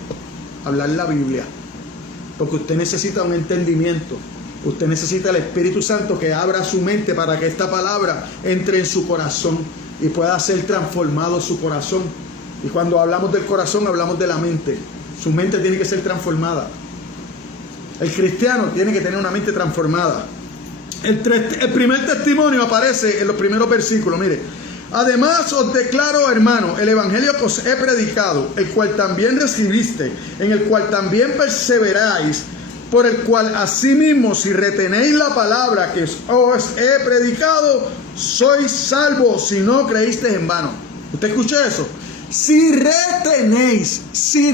hablar la Biblia, porque usted necesita un entendimiento. Usted necesita el Espíritu Santo que abra su mente para que esta palabra entre en su corazón y pueda ser transformado su corazón. Y cuando hablamos del corazón, hablamos de la mente. Su mente tiene que ser transformada. El cristiano tiene que tener una mente transformada. El primer testimonio aparece en los primeros versículos. Mire. Además os declaro, hermano, el evangelio que os he predicado, el cual también recibiste, en el cual también perseveráis, por el cual asimismo, si retenéis la palabra que os he predicado, sois salvos si no creísteis en vano. ¿Usted escucha eso? Si retenéis, si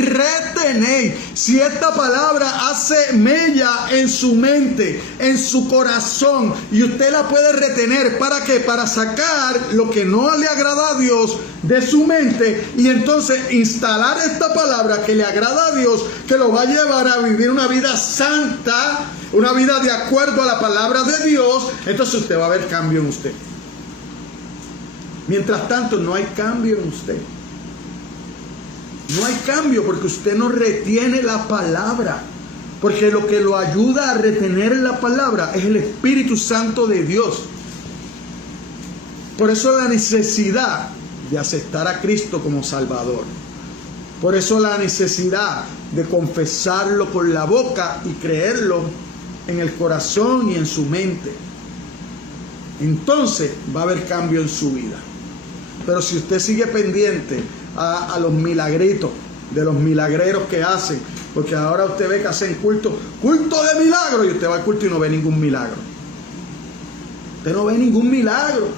esta palabra hace mella en su mente, en su corazón, y usted la puede retener, ¿para qué? Para sacar lo que no le agrada a Dios de su mente y entonces instalar esta palabra que le agrada a Dios, que lo va a llevar a vivir una vida santa, una vida de acuerdo a la palabra de Dios. Entonces usted va a ver cambio en usted. Mientras tanto, no hay cambio en usted. No hay cambio porque usted no retiene la palabra. Porque lo que lo ayuda a retener la palabra es el Espíritu Santo de Dios. Por eso la necesidad de aceptar a Cristo como Salvador. Por eso la necesidad de confesarlo con la boca y creerlo en el corazón y en su mente. Entonces va a haber cambio en su vida. Pero si usted sigue pendiente a los milagritos, de los milagreros que hacen, porque ahora usted ve que hacen culto de milagro, y usted va al culto y no ve ningún milagro. Usted no ve ningún milagro.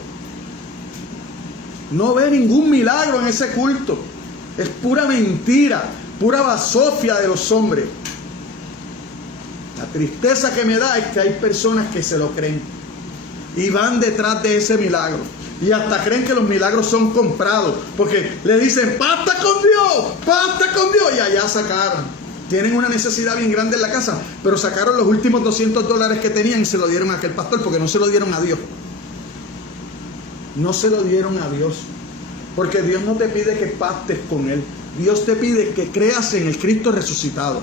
No ve ningún milagro en ese culto. Es pura mentira, pura basofia de los hombres. La tristeza que me da es que hay personas que se lo creen y van detrás de ese milagro. Y hasta creen que los milagros son comprados, porque le dicen, ¡basta con Dios! ¡Basta con Dios! Y allá sacaron. Tienen una necesidad bien grande en la casa, pero sacaron los últimos $200 que tenían y se lo dieron a aquel pastor, porque no se lo dieron a Dios. No se lo dieron a Dios. Porque Dios no te pide que pactes con Él. Dios te pide que creas en el Cristo resucitado.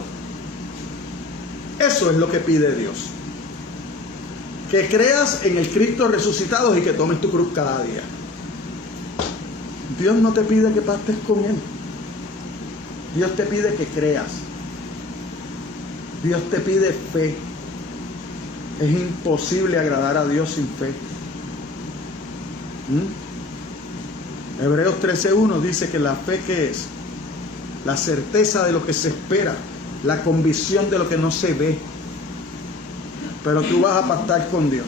Eso es lo que pide Dios. Que creas en el Cristo resucitado y que tomes tu cruz cada día. Dios no te pide que pactes con Él. Dios te pide que creas. Dios te pide fe. Es imposible agradar a Dios sin fe. Hebreos 13:1 dice que la fe, ¿qué es? La certeza de lo que se espera, la convicción de lo que no se ve. Pero tú vas a pactar con Dios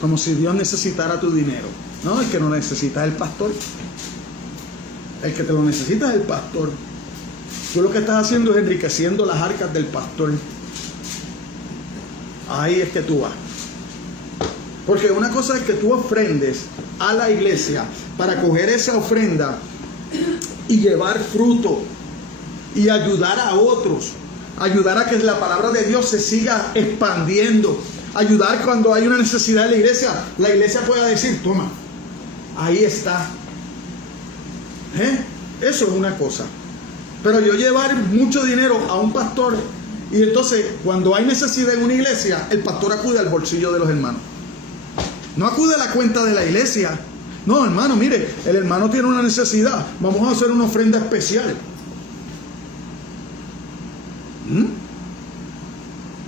como si Dios necesitara tu dinero. No, el que no necesita es el pastor. El que te lo necesita es el pastor. Tú lo que estás haciendo es enriqueciendo las arcas del pastor. Ahí es que tú vas. Porque una cosa es que tú ofrendes a la iglesia para coger esa ofrenda y llevar fruto y ayudar a otros. Ayudar a que la palabra de Dios se siga expandiendo. Ayudar cuando hay una necesidad en la iglesia pueda decir, toma, ahí está. Eso es una cosa. Pero yo llevar mucho dinero a un pastor y entonces cuando hay necesidad en una iglesia, el pastor acude al bolsillo de los hermanos. No acude a la cuenta de la iglesia. No, hermano, mire, el hermano tiene una necesidad. Vamos a hacer una ofrenda especial.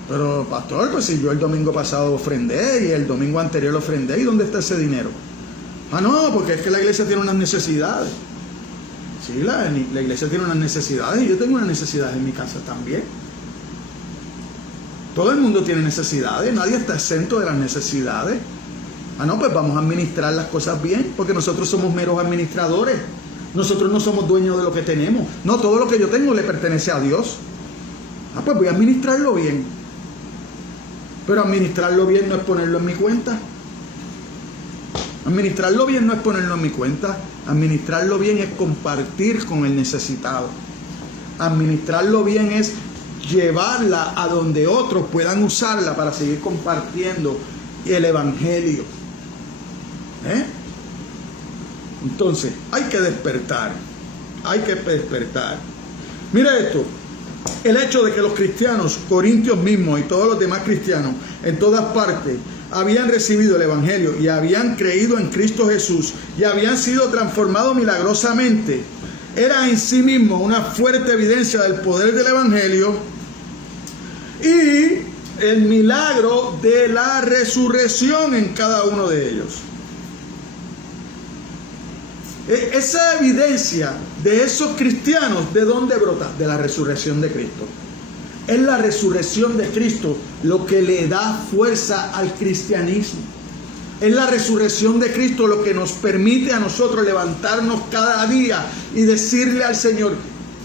Pero, pastor, pues si yo el domingo pasado ofrendé y el domingo anterior ofrendé, ¿y dónde está ese dinero? Ah, no, porque es que la iglesia tiene unas necesidades. Sí, la iglesia tiene unas necesidades y yo tengo unas necesidades en mi casa también. Todo el mundo tiene necesidades, nadie está exento de las necesidades. Ah, no, pues vamos a administrar las cosas bien, porque nosotros somos meros administradores. Nosotros no somos dueños de lo que tenemos. No, todo lo que yo tengo le pertenece a Dios. Ah, pues voy a administrarlo bien. Pero administrarlo bien no es ponerlo en mi cuenta. Administrarlo bien no es ponerlo en mi cuenta. Administrarlo bien es compartir con el necesitado. Administrarlo bien es llevarla a donde otros puedan usarla para seguir compartiendo el evangelio. Entonces, hay que despertar. Hay que despertar. Mira esto. El hecho de que los cristianos, corintios mismos y todos los demás cristianos en todas partes habían recibido el evangelio y habían creído en Cristo Jesús y habían sido transformados milagrosamente, era en sí mismo una fuerte evidencia del poder del evangelio y el milagro de la resurrección en cada uno de ellos. Esa evidencia de esos cristianos, ¿de dónde brota? De la resurrección de Cristo. Es la resurrección de Cristo lo que le da fuerza al cristianismo. Es la resurrección de Cristo lo que nos permite a nosotros levantarnos cada día y decirle al Señor,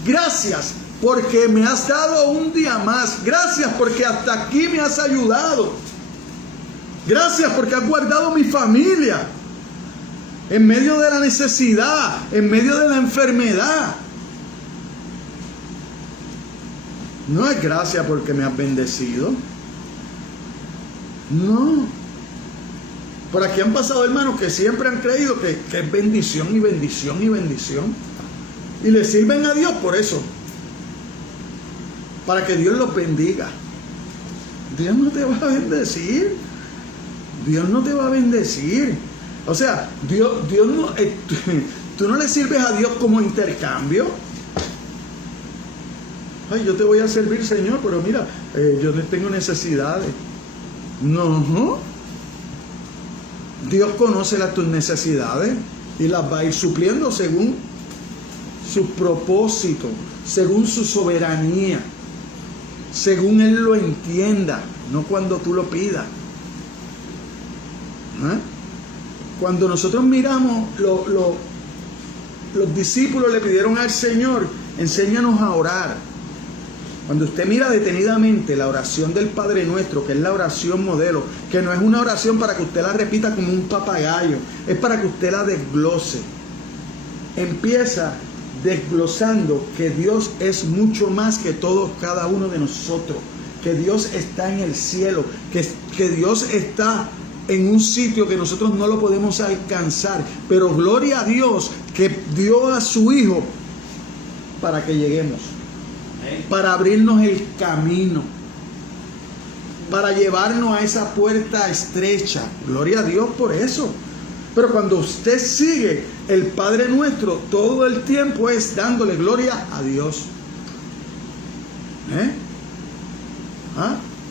gracias porque me has dado un día más. Gracias porque hasta aquí me has ayudado. Gracias porque has guardado mi familia. En medio de la necesidad, en medio de la enfermedad. No es gracias porque me has bendecido. No. Por aquí han pasado hermanos que siempre han creído que es bendición y bendición y bendición. Y le sirven a Dios por eso. Para que Dios los bendiga. Dios no te va a bendecir. Dios no te va a bendecir. O sea, Dios no, tú no le sirves a Dios como intercambio. Ay, yo te voy a servir, Señor, pero mira, yo no tengo necesidades. No. Dios conoce tus necesidades y las va a ir supliendo según sus propósitos, según su soberanía, según Él lo entienda, no cuando tú lo pidas. Cuando nosotros miramos, los discípulos le pidieron al Señor, enséñanos a orar. Cuando usted mira detenidamente la oración del Padre Nuestro, que es la oración modelo, que no es una oración para que usted la repita como un papagayo, es para que usted la desglose. Empieza desglosando que Dios es mucho más que todos, cada uno de nosotros, que Dios está en el cielo, que Dios está en un sitio que nosotros no lo podemos alcanzar, pero gloria a Dios que dio a su Hijo para que lleguemos, para abrirnos el camino, para llevarnos a esa puerta estrecha. Gloria a Dios por eso. Pero cuando usted sigue el Padre Nuestro, todo el tiempo es dándole gloria a Dios.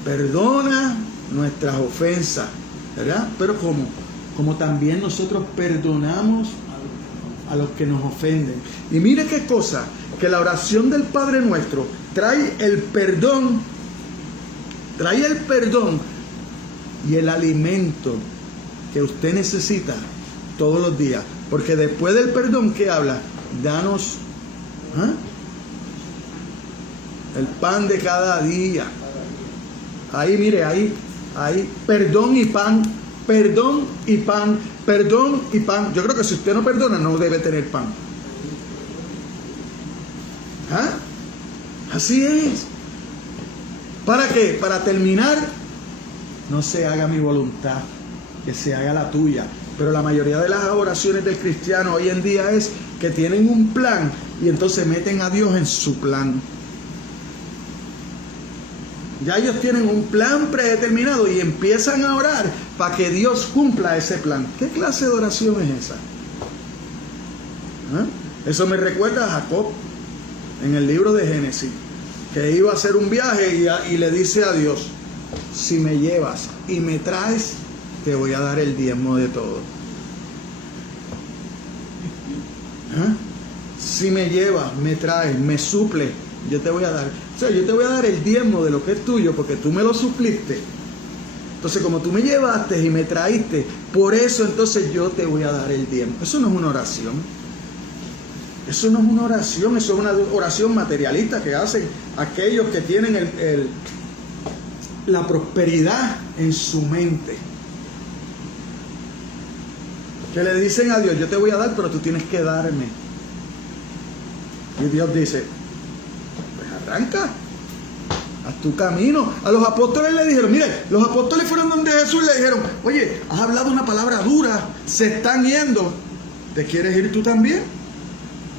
Perdona nuestras ofensas, ¿verdad? Pero como también nosotros perdonamos a los que nos ofenden. Y mire qué cosa, que la oración del Padre Nuestro trae el perdón y el alimento que usted necesita todos los días. Porque después del perdón, ¿qué habla? Danos el pan de cada día. Ahí, mire, ahí, perdón y pan, perdón y pan, perdón y pan. Yo creo que si usted no perdona, no debe tener pan. Así es. ¿Para qué? Para terminar, no se haga mi voluntad, que se haga la tuya. Pero la mayoría de las oraciones del cristiano hoy en día es que tienen un plan y entonces meten a Dios en su plan. Ya ellos tienen un plan predeterminado y empiezan a orar para que Dios cumpla ese plan. ¿Qué clase de oración es esa? Eso me recuerda a Jacob en el libro de Génesis, que iba a hacer un viaje y le dice a Dios: si me llevas y me traes, te voy a dar el diezmo de todo. Si me llevas, me traes, me suples, yo te voy a dar. O sea, yo te voy a dar el diezmo de lo que es tuyo porque tú me lo supliste. Entonces, como tú me llevaste y me traíste, por eso entonces yo te voy a dar el diezmo. Eso no es una oración. Eso no es una oración, eso es una oración materialista que hacen aquellos que tienen la prosperidad en su mente. Que le dicen a Dios: yo te voy a dar, pero tú tienes que darme. Y Dios dice: pues arranca, haz tu camino. A los apóstoles le dijeron, mire, los apóstoles fueron donde Jesús y le dijeron: oye, has hablado una palabra dura, se están yendo, ¿te quieres ir tú también?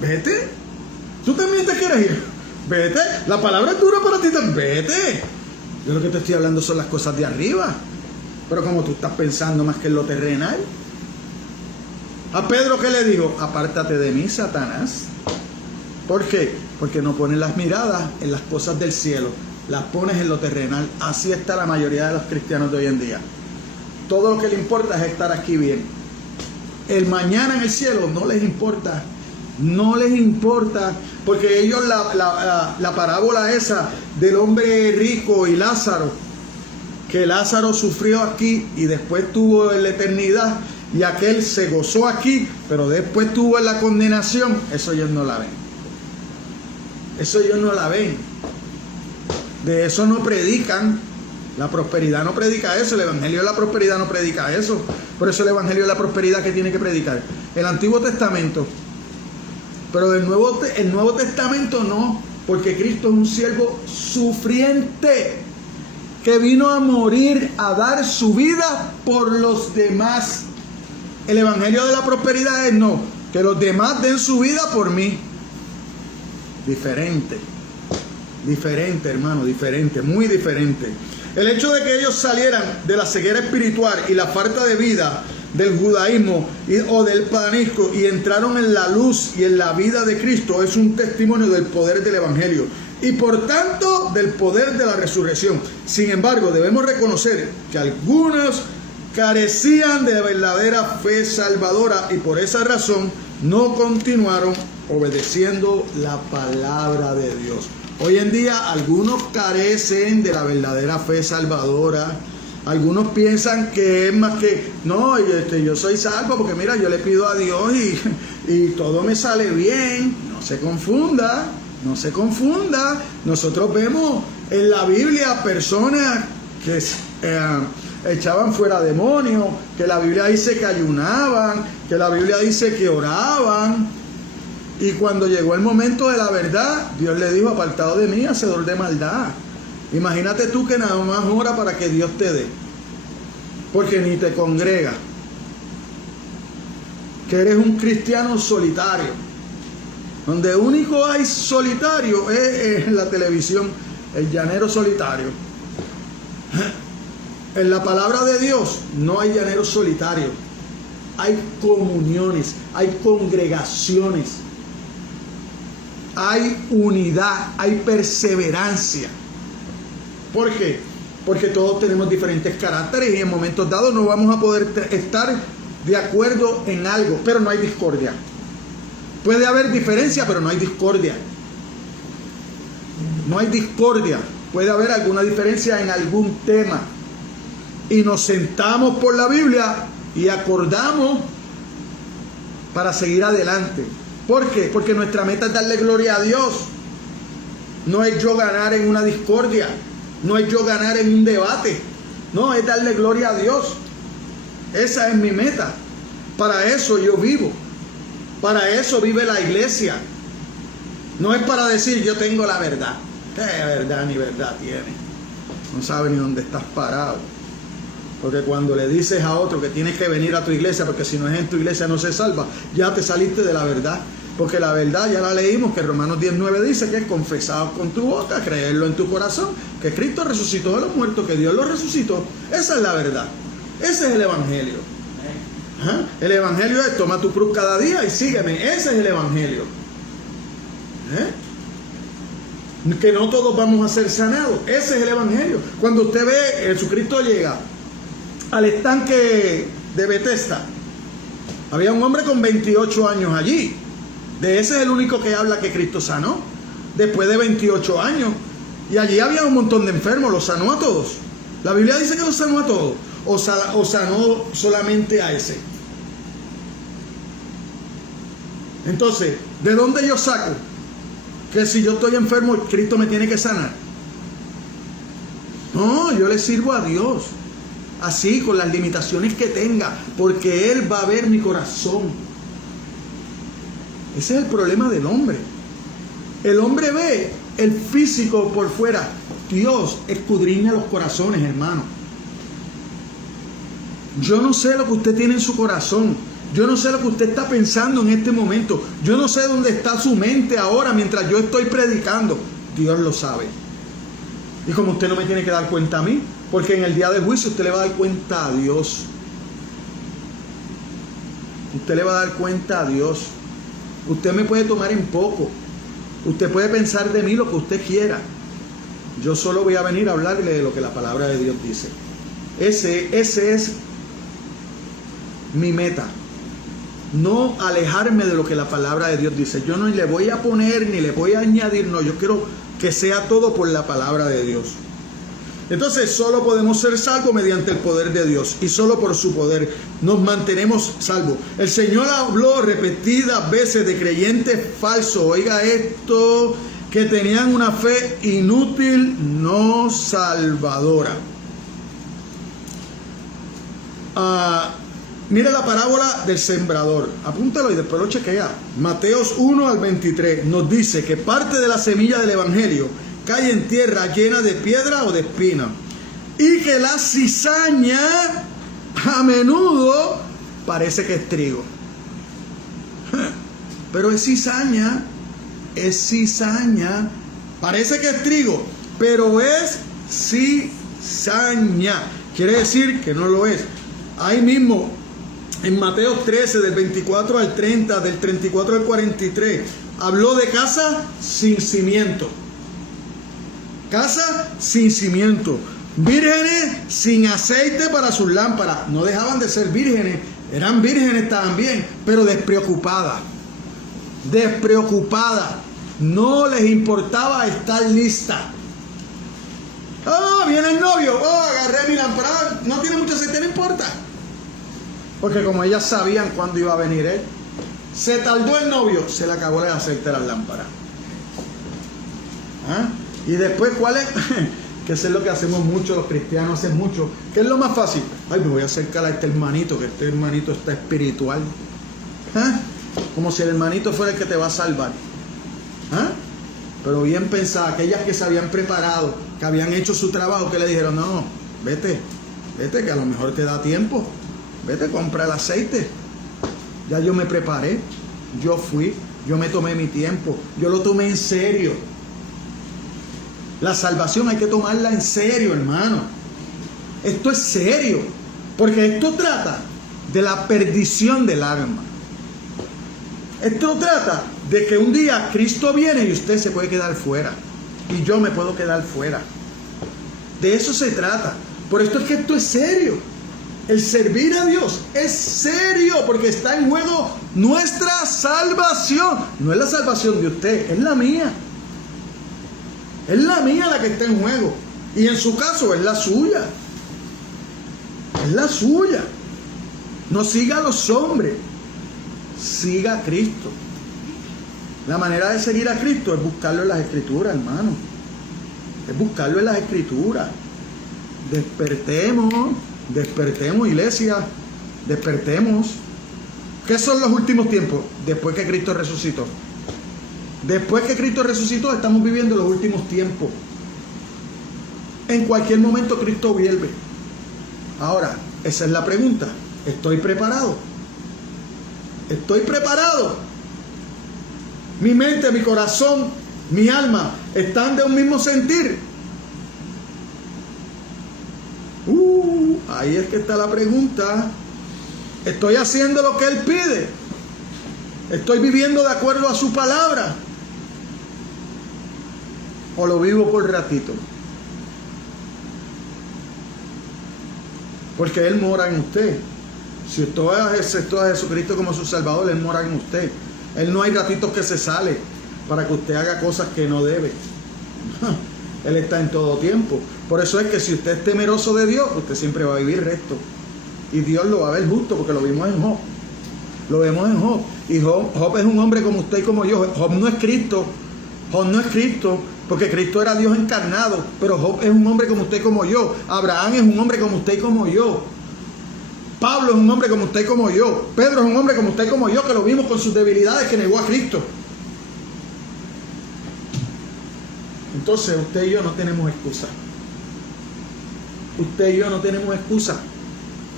Vete, tú también te quieres ir, vete, la palabra es dura para ti también, vete. Yo lo que te estoy hablando son las cosas de arriba, pero como tú estás pensando más que en lo terrenal. A Pedro, ¿qué le dijo? Apártate de mí, Satanás. ¿Por qué? Porque no pones las miradas en las cosas del cielo, las pones en lo terrenal. Así está la mayoría de los cristianos de hoy en día. Todo lo que les importa es estar aquí bien. El mañana en el cielo no les importa. No les importa, porque ellos la parábola esa del hombre rico y Lázaro, que Lázaro sufrió aquí y después tuvo en la eternidad, y aquel se gozó aquí, pero después tuvo en la condenación. Eso ellos no la ven. Eso ellos no la ven. De eso no predican. La prosperidad no predica eso. El evangelio de la prosperidad no predica eso. Por eso el evangelio de la prosperidad, ¿qué tiene que predicar? El Antiguo Testamento. Pero el Nuevo Testamento no, porque Cristo es un siervo sufriente que vino a morir, a dar su vida por los demás. El evangelio de la prosperidad es no, que los demás den su vida por mí. Diferente, hermano, diferente, muy diferente. El hecho de que ellos salieran de la ceguera espiritual y la falta de vida del judaísmo o del paganismo y entraron en la luz y en la vida de Cristo, es un testimonio del poder del Evangelio y por tanto del poder de la resurrección. Sin embargo, debemos reconocer que algunos carecían de verdadera fe salvadora y por esa razón no continuaron obedeciendo la palabra de Dios. Hoy en día algunos carecen de la verdadera fe salvadora. Algunos piensan que es más que, no, yo soy salvo porque mira, yo le pido a Dios y todo me sale bien. No se confunda, no se confunda. Nosotros vemos en la Biblia personas que echaban fuera demonios, que la Biblia dice que ayunaban, que la Biblia dice que oraban. Y cuando llegó el momento de la verdad, Dios le dijo, apartado de mí, hacedor de maldad. Imagínate tú que nada más ora para que Dios te dé, porque ni te congrega, que eres un cristiano solitario, donde único hay solitario es en la televisión, el llanero solitario. En la palabra de Dios no hay llanero solitario, hay comuniones, hay congregaciones, hay unidad, hay perseverancia. ¿Por qué? Porque todos tenemos diferentes caracteres y en momentos dados no vamos a poder estar de acuerdo en algo, pero no hay discordia. Puede haber diferencia, pero no hay discordia. No hay discordia. Puede haber alguna diferencia en algún tema. Y nos sentamos por la Biblia y acordamos para seguir adelante. ¿Por qué? Porque nuestra meta es darle gloria a Dios. No es yo ganar en una discordia. No es yo ganar en un debate. No, es darle gloria a Dios. Esa es mi meta. Para eso yo vivo. Para eso vive la iglesia. No es para decir yo tengo la verdad. ¿Qué verdad ni verdad tiene? No sabe ni dónde estás parado. Porque cuando le dices a otro que tienes que venir a tu iglesia, porque si no es en tu iglesia no se salva, ya te saliste de la verdad. Porque la verdad ya la leímos, que Romanos 10:9 dice que es confesado con tu boca, creerlo en tu corazón, que Cristo resucitó de los muertos, que Dios lo resucitó. Esa es la verdad. Ese es el Evangelio. ¿Ah? El Evangelio es toma tu cruz cada día y sígueme. Ese es el Evangelio. Que no todos vamos a ser sanados. Ese es el Evangelio. Cuando usted ve, Jesucristo llega al estanque de Betesda. Había un hombre con 28 años allí. De ese es el único que habla que Cristo sanó. Después de 28 años. Y allí había un montón de enfermos. Los sanó a todos. La Biblia dice que los sanó a todos. O sanó solamente a ese. Entonces, ¿de dónde yo saco que si yo estoy enfermo, Cristo me tiene que sanar? No, yo le sirvo a Dios. Así, con las limitaciones que tenga. Porque Él va a ver mi corazón. Ese es el problema del hombre. El hombre ve el físico por fuera. Dios escudriña los corazones, hermano. Yo no sé lo que usted tiene en su corazón. Yo no sé lo que usted está pensando en este momento. Yo no sé dónde está su mente ahora mientras yo estoy predicando. Dios lo sabe. Y como usted no me tiene que dar cuenta a mí, porque en el día del juicio usted le va a dar cuenta a Dios. Usted le va a dar cuenta a Dios. Usted me puede tomar en poco. Usted puede pensar de mí lo que usted quiera. Yo solo voy a venir a hablarle de lo que la palabra de Dios dice. Ese es mi meta. No alejarme de lo que la palabra de Dios dice. Yo no le voy a poner ni le voy a añadir. No, yo quiero que sea todo por la palabra de Dios. Entonces solo podemos ser salvos mediante el poder de Dios y solo por su poder nos mantenemos salvos. El Señor habló repetidas veces de creyentes falsos, oiga esto, que tenían una fe inútil, no salvadora. Mira la parábola del sembrador, apúntalo y después lo chequea. Mateos 1-23 nos dice que parte de la semilla del Evangelio cae en tierra llena de piedra o de espina, y que la cizaña a menudo parece que es trigo. Pero es cizaña, parece que es trigo, pero es cizaña. Quiere decir que no lo es. Ahí mismo en Mateo 13, del 24 al 30, del 34 al 43, habló de casa sin cimiento. Casa sin cimiento. Vírgenes sin aceite para sus lámparas. No dejaban de ser vírgenes, eran vírgenes también, pero despreocupadas. Despreocupadas. No les importaba estar lista. Viene el novio. Agarré mi lámpara. No tiene mucho aceite, no importa. Porque como ellas sabían cuándo iba a venir él, se tardó el novio, se le acabó el aceite de las lámparas. Y después, ¿cuál es? Que eso es lo que hacemos mucho, los cristianos hacen mucho. ¿Qué es lo más fácil? Ay, me voy a acercar a este hermanito, que este hermanito está espiritual. Como si el hermanito fuera el que te va a salvar. Pero bien pensada, aquellas que se habían preparado, que habían hecho su trabajo, que le dijeron, no, vete, que a lo mejor te da tiempo. Vete, compra el aceite. Ya yo me preparé, yo fui, yo me tomé mi tiempo, yo lo tomé en serio. La salvación hay que tomarla en serio, hermano. Esto es serio, porque esto trata de la perdición del alma. Esto trata de que un día Cristo viene y usted se puede quedar fuera, y yo me puedo quedar fuera. De eso se trata. Por esto es que esto es serio. El servir a Dios es serio, porque está en juego nuestra salvación. No es la salvación de usted, es la mía. Es la mía la que está en juego. Y en su caso es la suya. Es la suya. No siga a los hombres, siga a Cristo. La manera de seguir a Cristo es buscarlo en las Escrituras, hermano. Es buscarlo en las Escrituras. Despertemos, iglesia. Despertemos. ¿Qué son los últimos tiempos? Después que Cristo resucitó. Después que Cristo resucitó, estamos viviendo los últimos tiempos. En cualquier momento Cristo vuelve. Ahora, esa es la pregunta. ¿Estoy preparado? ¿Estoy preparado? Mi mente, mi corazón, mi alma están de un mismo sentir. Ahí es que está la pregunta. ¿Estoy haciendo lo que Él pide? ¿Estoy viviendo de acuerdo a su palabra? ¿O lo vivo por ratito? Porque Él mora en usted. Si usted aceptó a Jesucristo como su Salvador, Él mora en usted. Él no hay ratitos que se sale para que usted haga cosas que no debe. Él está en todo tiempo. Por eso es que si usted es temeroso de Dios, usted siempre va a vivir recto. Y Dios lo va a ver justo, porque lo vimos en Job. Lo vemos en Job. Y Job es un hombre como usted y como yo. Job no es Cristo. Job no es Cristo, porque Cristo era Dios encarnado. Pero Job es un hombre como usted y como yo. Abraham es un hombre como usted y como yo. Pablo es un hombre como usted y como yo. Pedro es un hombre como usted y como yo, que lo vimos con sus debilidades, que negó a Cristo. Entonces usted y yo no tenemos excusa. Usted y yo no tenemos excusa.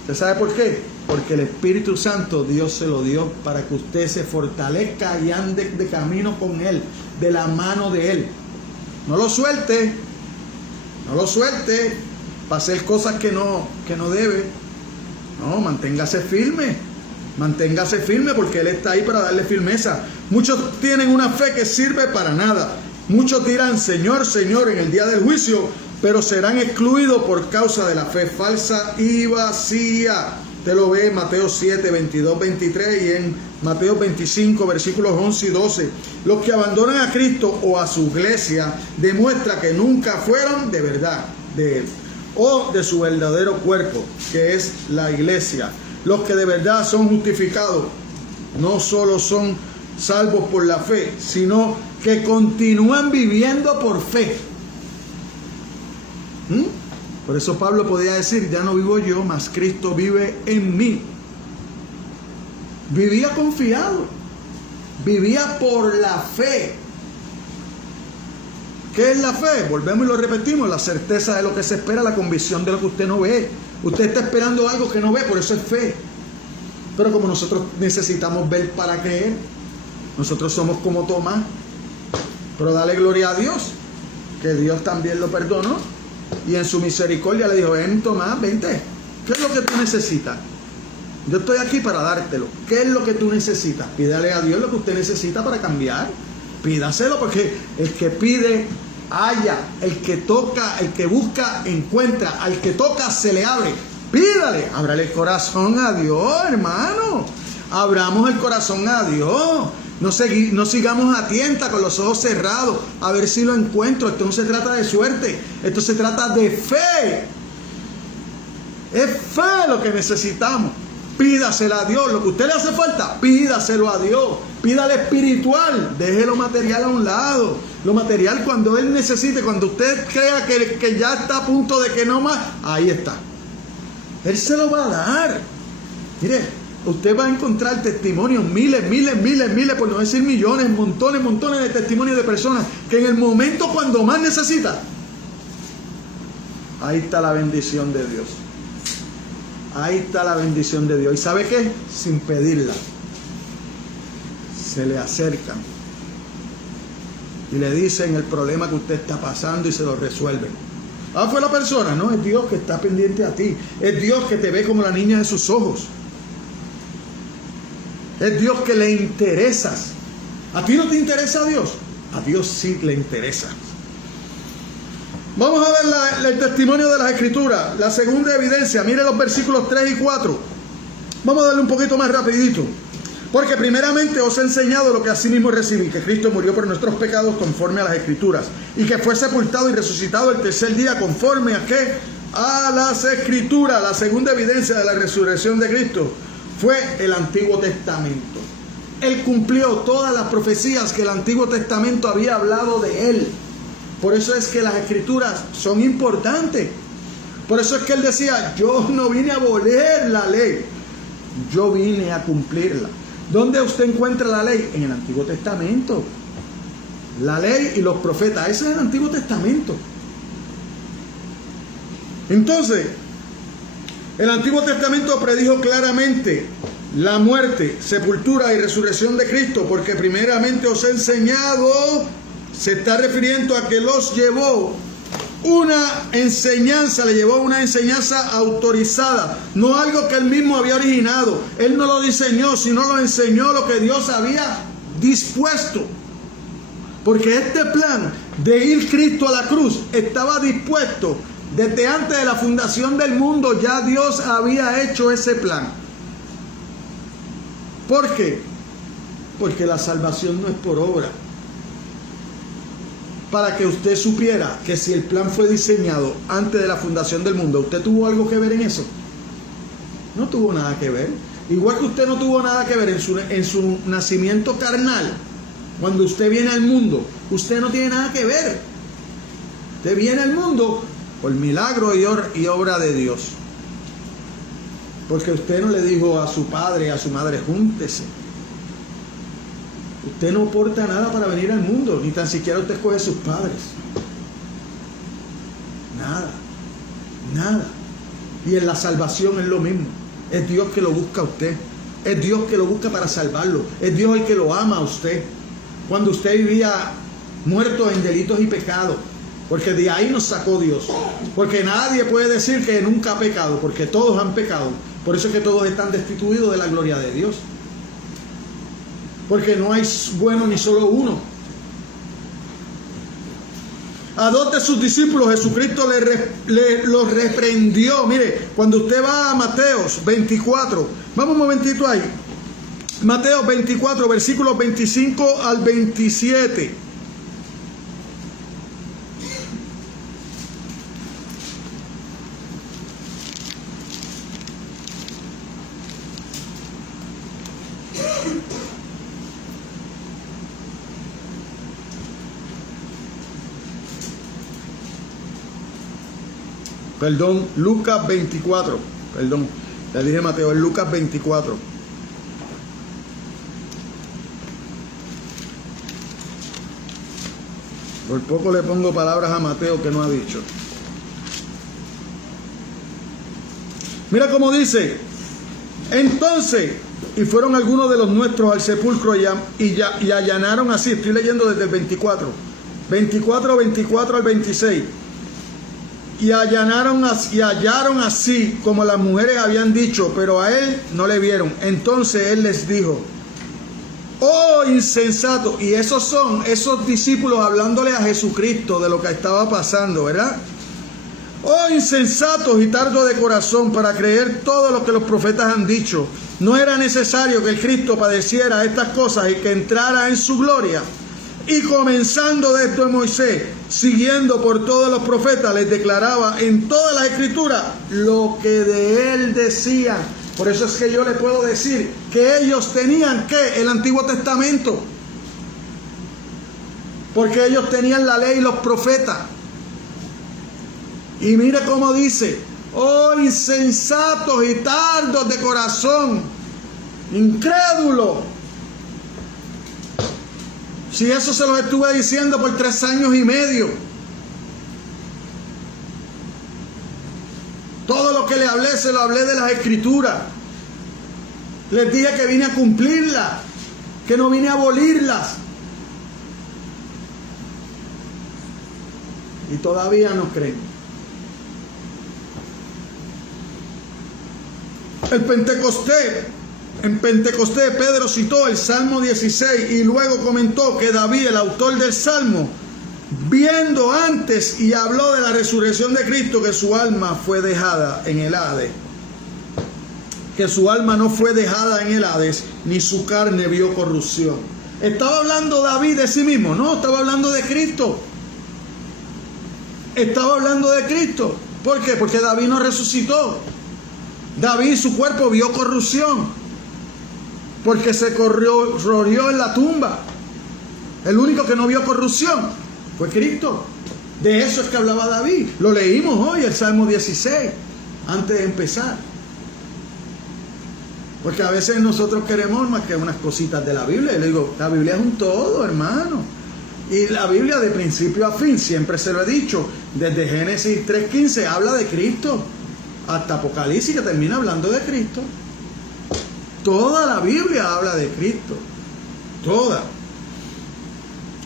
¿Usted sabe por qué? Porque el Espíritu Santo Dios se lo dio para que usted se fortalezca y ande de camino con Él, de la mano de Él. No lo suelte. No lo suelte para hacer cosas que no debe. No, manténgase firme. Manténgase firme, porque Él está ahí para darle firmeza. Muchos tienen una fe que sirve para nada. Muchos dirán, Señor, Señor, en el día del juicio, pero serán excluidos por causa de la fe falsa y vacía. Usted lo ve en Mateo 7, 22, 23 y en Mateo 25, versículos 11 y 12. Los que abandonan a Cristo o a su iglesia demuestra que nunca fueron de verdad de Él o de su verdadero cuerpo, que es la iglesia. Los que de verdad son justificados no solo son salvos por la fe, sino que continúan viviendo por fe. Por eso Pablo podía decir, ya no vivo yo, mas Cristo vive en mí. Vivía confiado, vivía por la fe. ¿Qué es la fe? Volvemos y lo repetimos, la certeza de lo que se espera, la convicción de lo que usted no ve. Usted está esperando algo que no ve, por eso es fe. Pero como nosotros necesitamos ver para creer, nosotros somos como Tomás. Pero dale gloria a Dios, que Dios también lo perdonó. Y en su misericordia le dijo, ven Tomás, vente. ¿Qué es lo que tú necesitas? Yo estoy aquí para dártelo. ¿Qué es lo que tú necesitas? Pídale a Dios lo que usted necesita para cambiar. Pídaselo, porque el que pide, halla. El que toca, el que busca, encuentra. Al que toca, se le abre. Pídale. Ábrale el corazón a Dios, hermano. Abramos el corazón a Dios. No sigamos a tienta con los ojos cerrados a ver si lo encuentro. Esto no se trata de suerte. Esto se trata de fe. Es fe lo que necesitamos. Pídaselo a Dios. Lo que a usted le hace falta, pídaselo a Dios. Pídale espiritual. Deje lo material a un lado. Lo material, cuando Él necesite, cuando usted crea que ya está a punto de que no más, ahí está. Él se lo va a dar. Mire, usted va a encontrar testimonios, miles, por no decir millones, montones de testimonios de personas que en el momento cuando más necesita, ahí está la bendición de Dios. Ahí está la bendición de Dios. ¿Y sabe qué? Sin pedirla, se le acercan y le dicen el problema que usted está pasando y se lo resuelven. Fue la persona. No, es Dios que está pendiente a ti. Es Dios que te ve como la niña de sus ojos. Es Dios que le interesas. ¿A ti no te interesa a Dios? A Dios sí le interesa. Vamos a ver el testimonio de las Escrituras. La segunda evidencia. Mire los versículos 3 y 4. Vamos a darle un poquito más rapidito. Porque primeramente os he enseñado lo que asimismo recibí, que Cristo murió por nuestros pecados conforme a las Escrituras, y que fue sepultado y resucitado el tercer día conforme a ¿qué? A las Escrituras. La segunda evidencia de la resurrección de Cristo fue el Antiguo Testamento. Él cumplió todas las profecías que el Antiguo Testamento había hablado de Él. Por eso es que las Escrituras son importantes. Por eso es que Él decía, yo no vine a abolir la ley, yo vine a cumplirla. ¿Dónde usted encuentra la ley? En el Antiguo Testamento. La ley y los profetas, ese es el Antiguo Testamento. Entonces, el Antiguo Testamento predijo claramente la muerte, sepultura y resurrección de Cristo, porque primeramente os he enseñado, se está refiriendo a que los llevó una enseñanza, le llevó una enseñanza autorizada, no algo que él mismo había originado. Él no lo diseñó, sino lo enseñó lo que Dios había dispuesto. Porque este plan de ir Cristo a la cruz estaba dispuesto desde antes de la fundación del mundo. Ya Dios había hecho ese plan. ¿Por qué? Porque la salvación no es por obra. Para que usted supiera que si el plan fue diseñado antes de la fundación del mundo, ¿usted tuvo algo que ver en eso? No tuvo nada que ver. Igual que usted no tuvo nada que ver en su nacimiento carnal. Cuando usted viene al mundo, usted no tiene nada que ver. Usted viene al mundo por milagro y obra de Dios. Porque usted no le dijo a su padre y a su madre, júntese. Usted no aporta nada para venir al mundo, ni tan siquiera usted escoge a sus padres. Nada. Y en la salvación es lo mismo. Es Dios que lo busca a usted. Es Dios que lo busca para salvarlo. Es Dios el que lo ama a usted. Cuando usted vivía muerto en delitos y pecados, porque de ahí nos sacó Dios. Porque nadie puede decir que nunca ha pecado, porque todos han pecado. Por eso es que todos están destituidos de la gloria de Dios. Porque no hay bueno ni solo uno. A dos de sus discípulos Jesucristo los reprendió. Mire, cuando usted va a Mateos 24, vamos un momentito ahí. Mateos 24, versículos 25 al 27. Perdón, Lucas 24. Perdón, le dije Mateo, es Lucas 24. Por poco le pongo palabras a Mateo que no ha dicho. Mira cómo dice. Entonces, y fueron algunos de los nuestros al sepulcro y allanaron así. Estoy leyendo desde el 24 al 26. y hallaron así como las mujeres habían dicho, pero a él no le vieron. Entonces él les dijo: oh insensato. Y esos son esos discípulos hablándole a Jesucristo de lo que estaba pasando, ¿verdad? Oh insensatos y tardos de corazón para creer todo lo que los profetas han dicho. ¿No era necesario que el Cristo padeciera estas cosas y que entrara en su gloria? Y comenzando desde Moisés, siguiendo por todos los profetas, les declaraba en todas las escrituras lo que de él decían. Por eso es que yo le puedo decir que ellos tenían el Antiguo Testamento, porque ellos tenían la ley y los profetas. Y mire cómo dice: oh insensatos y tardos de corazón, incrédulos. Si eso se los estuve diciendo por 3 años y medio. Todo lo que le hablé, se lo hablé de las escrituras. Les dije que vine a cumplirlas, que no vine a abolirlas. Y todavía no creen. En Pentecostés Pedro citó el Salmo 16 y luego comentó que David, el autor del Salmo, viendo antes y habló de la resurrección de Cristo, que su alma fue dejada en el Hades. Que su alma no fue dejada en el Hades, ni su carne vio corrupción. ¿Estaba hablando David de sí mismo? No, estaba hablando de Cristo. Estaba hablando de Cristo. ¿Por qué? Porque David no resucitó. David, su cuerpo vio corrupción, porque se corrió en la tumba. El único que no vio corrupción fue Cristo. De eso es que hablaba David. Lo leímos hoy, el Salmo 16, antes de empezar. Porque a veces nosotros queremos más que unas cositas de la Biblia. Y le digo, la Biblia es un todo, hermano. Y la Biblia de principio a fin, siempre se lo he dicho, desde Génesis 3:15 habla de Cristo, hasta Apocalipsis, que termina hablando de Cristo. Toda la Biblia habla de Cristo. Toda.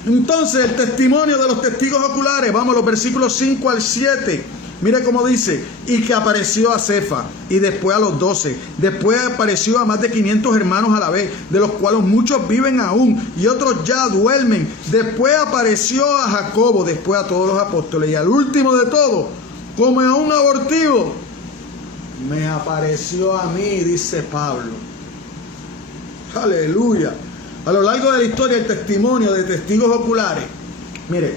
Entonces, el testimonio de los testigos oculares. Vamos, los versículos 5 al 7. Mire cómo dice: y que apareció a Cefa, y después a los 12. Después apareció a más de 500 hermanos a la vez, de los cuales muchos viven aún, y otros ya duermen. Después apareció a Jacobo, después a todos los apóstoles. Y al último de todo, como a un abortivo, me apareció a mí, dice Pablo. Aleluya. A lo largo de la historia, el testimonio de testigos oculares. Mire,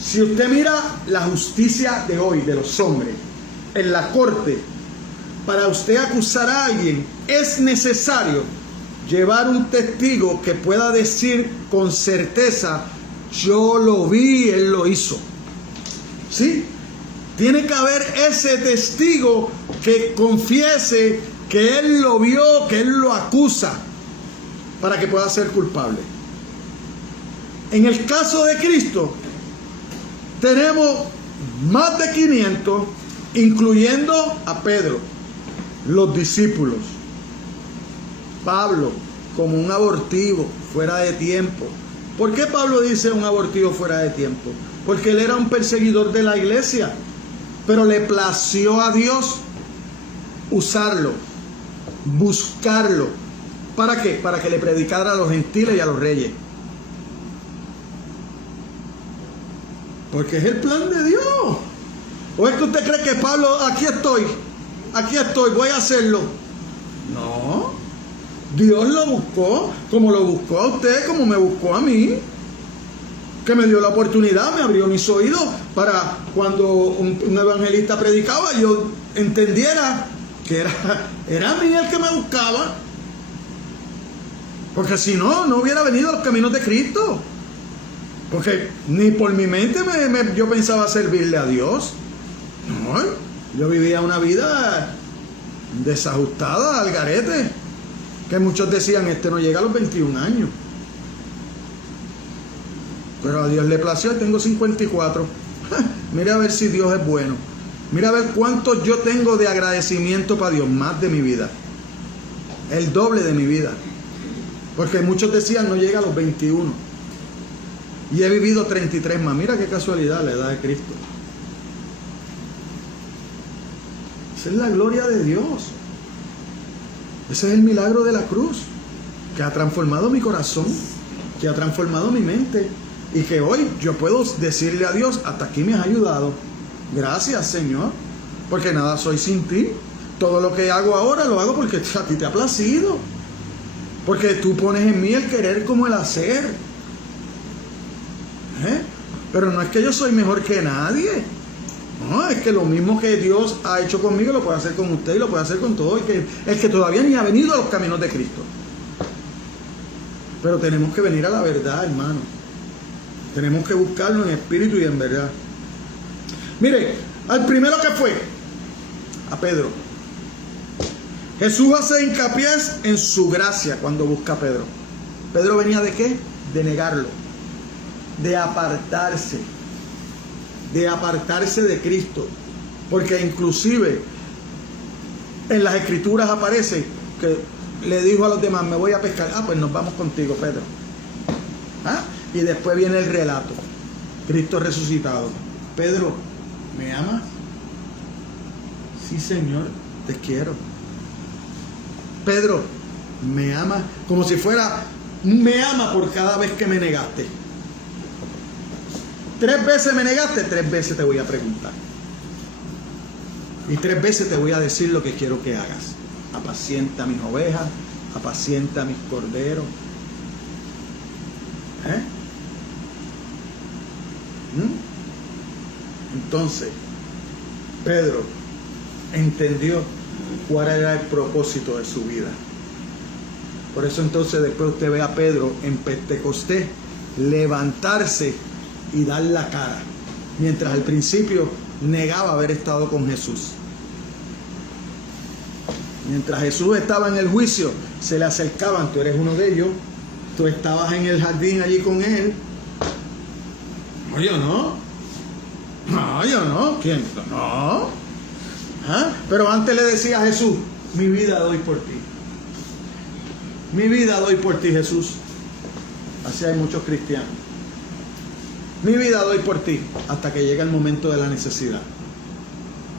si usted mira la justicia de hoy, de los hombres, en la corte, para usted acusar a alguien, es necesario llevar un testigo que pueda decir con certeza: yo lo vi, él lo hizo. ¿Sí? Tiene que haber ese testigo que confiese que él lo vio, que él lo acusa, para que pueda ser culpable. En el caso de Cristo, tenemos más de 500, incluyendo a Pedro, los discípulos. Pablo, como un abortivo, fuera de tiempo. ¿Por qué Pablo dice un abortivo fuera de tiempo? Porque él era un perseguidor de la iglesia, pero le plació a Dios usarlo, buscarlo. ¿Para qué? Para que le predicara a los gentiles y a los reyes. Porque es el plan de Dios. ¿O es que usted cree que Pablo, aquí estoy, voy a hacerlo? No. Dios lo buscó, como lo buscó a usted, como me buscó a mí. Que me dio la oportunidad, me abrió mis oídos para cuando un evangelista predicaba, yo entendiera que era a mí el que me buscaba. Porque si no, no hubiera venido a los caminos de Cristo. Porque ni por mi mente yo pensaba servirle a Dios. No, yo vivía una vida desajustada, al garete. Que muchos decían, este no llega a los 21 años. Pero a Dios le plació, tengo 54. Mira a ver si Dios es bueno. Mira a ver cuánto yo tengo de agradecimiento para Dios, más de mi vida. El doble de mi vida. Porque muchos decían, no llega a los 21. Y he vivido 33 más. Mira qué casualidad la edad de Cristo. Esa es la gloria de Dios. Ese es el milagro de la cruz, que ha transformado mi corazón, que ha transformado mi mente, y que hoy yo puedo decirle a Dios: hasta aquí me has ayudado. Gracias, Señor, porque nada soy sin ti. Todo lo que hago ahora lo hago porque a ti te ha placido, porque tú pones en mí el querer como el hacer. Pero no es que yo soy mejor que nadie. No, es que lo mismo que Dios ha hecho conmigo lo puede hacer con usted y lo puede hacer con todo el que todavía ni ha venido a los caminos de Cristo. Pero tenemos que venir a la verdad, hermano. Tenemos que buscarlo en espíritu y en verdad. Mire, al primero que fue, a Pedro, Jesús hace hincapié en su gracia cuando busca a Pedro. ¿Pedro venía de qué? De negarlo, de apartarse de Cristo. Porque inclusive en las Escrituras aparece que le dijo a los demás: me voy a pescar. Pues nos vamos contigo, Pedro. Y después viene el relato: Cristo resucitado. Pedro, ¿me amas? Sí, Señor, te quiero. Pedro, ¿me amas? Como si fuera: me ama por cada vez que me negaste. 3 veces me negaste, 3 veces te voy a preguntar. Y 3 veces te voy a decir lo que quiero que hagas. Apacienta mis ovejas, apacienta mis corderos. Entonces, Pedro entendió cuál era el propósito de su vida. Por eso entonces después usted ve a Pedro en Pentecostés levantarse y dar la cara, mientras al principio negaba haber estado con Jesús. Mientras Jesús estaba en el juicio, se le acercaban: tú eres uno de ellos, tú estabas en el jardín allí con él. No, yo no. No, yo no. ¿Quién? No. Pero antes le decía a Jesús: mi vida doy por ti. Mi vida doy por ti, Jesús. Así hay muchos cristianos. Mi vida doy por ti, hasta que llega el momento de la necesidad.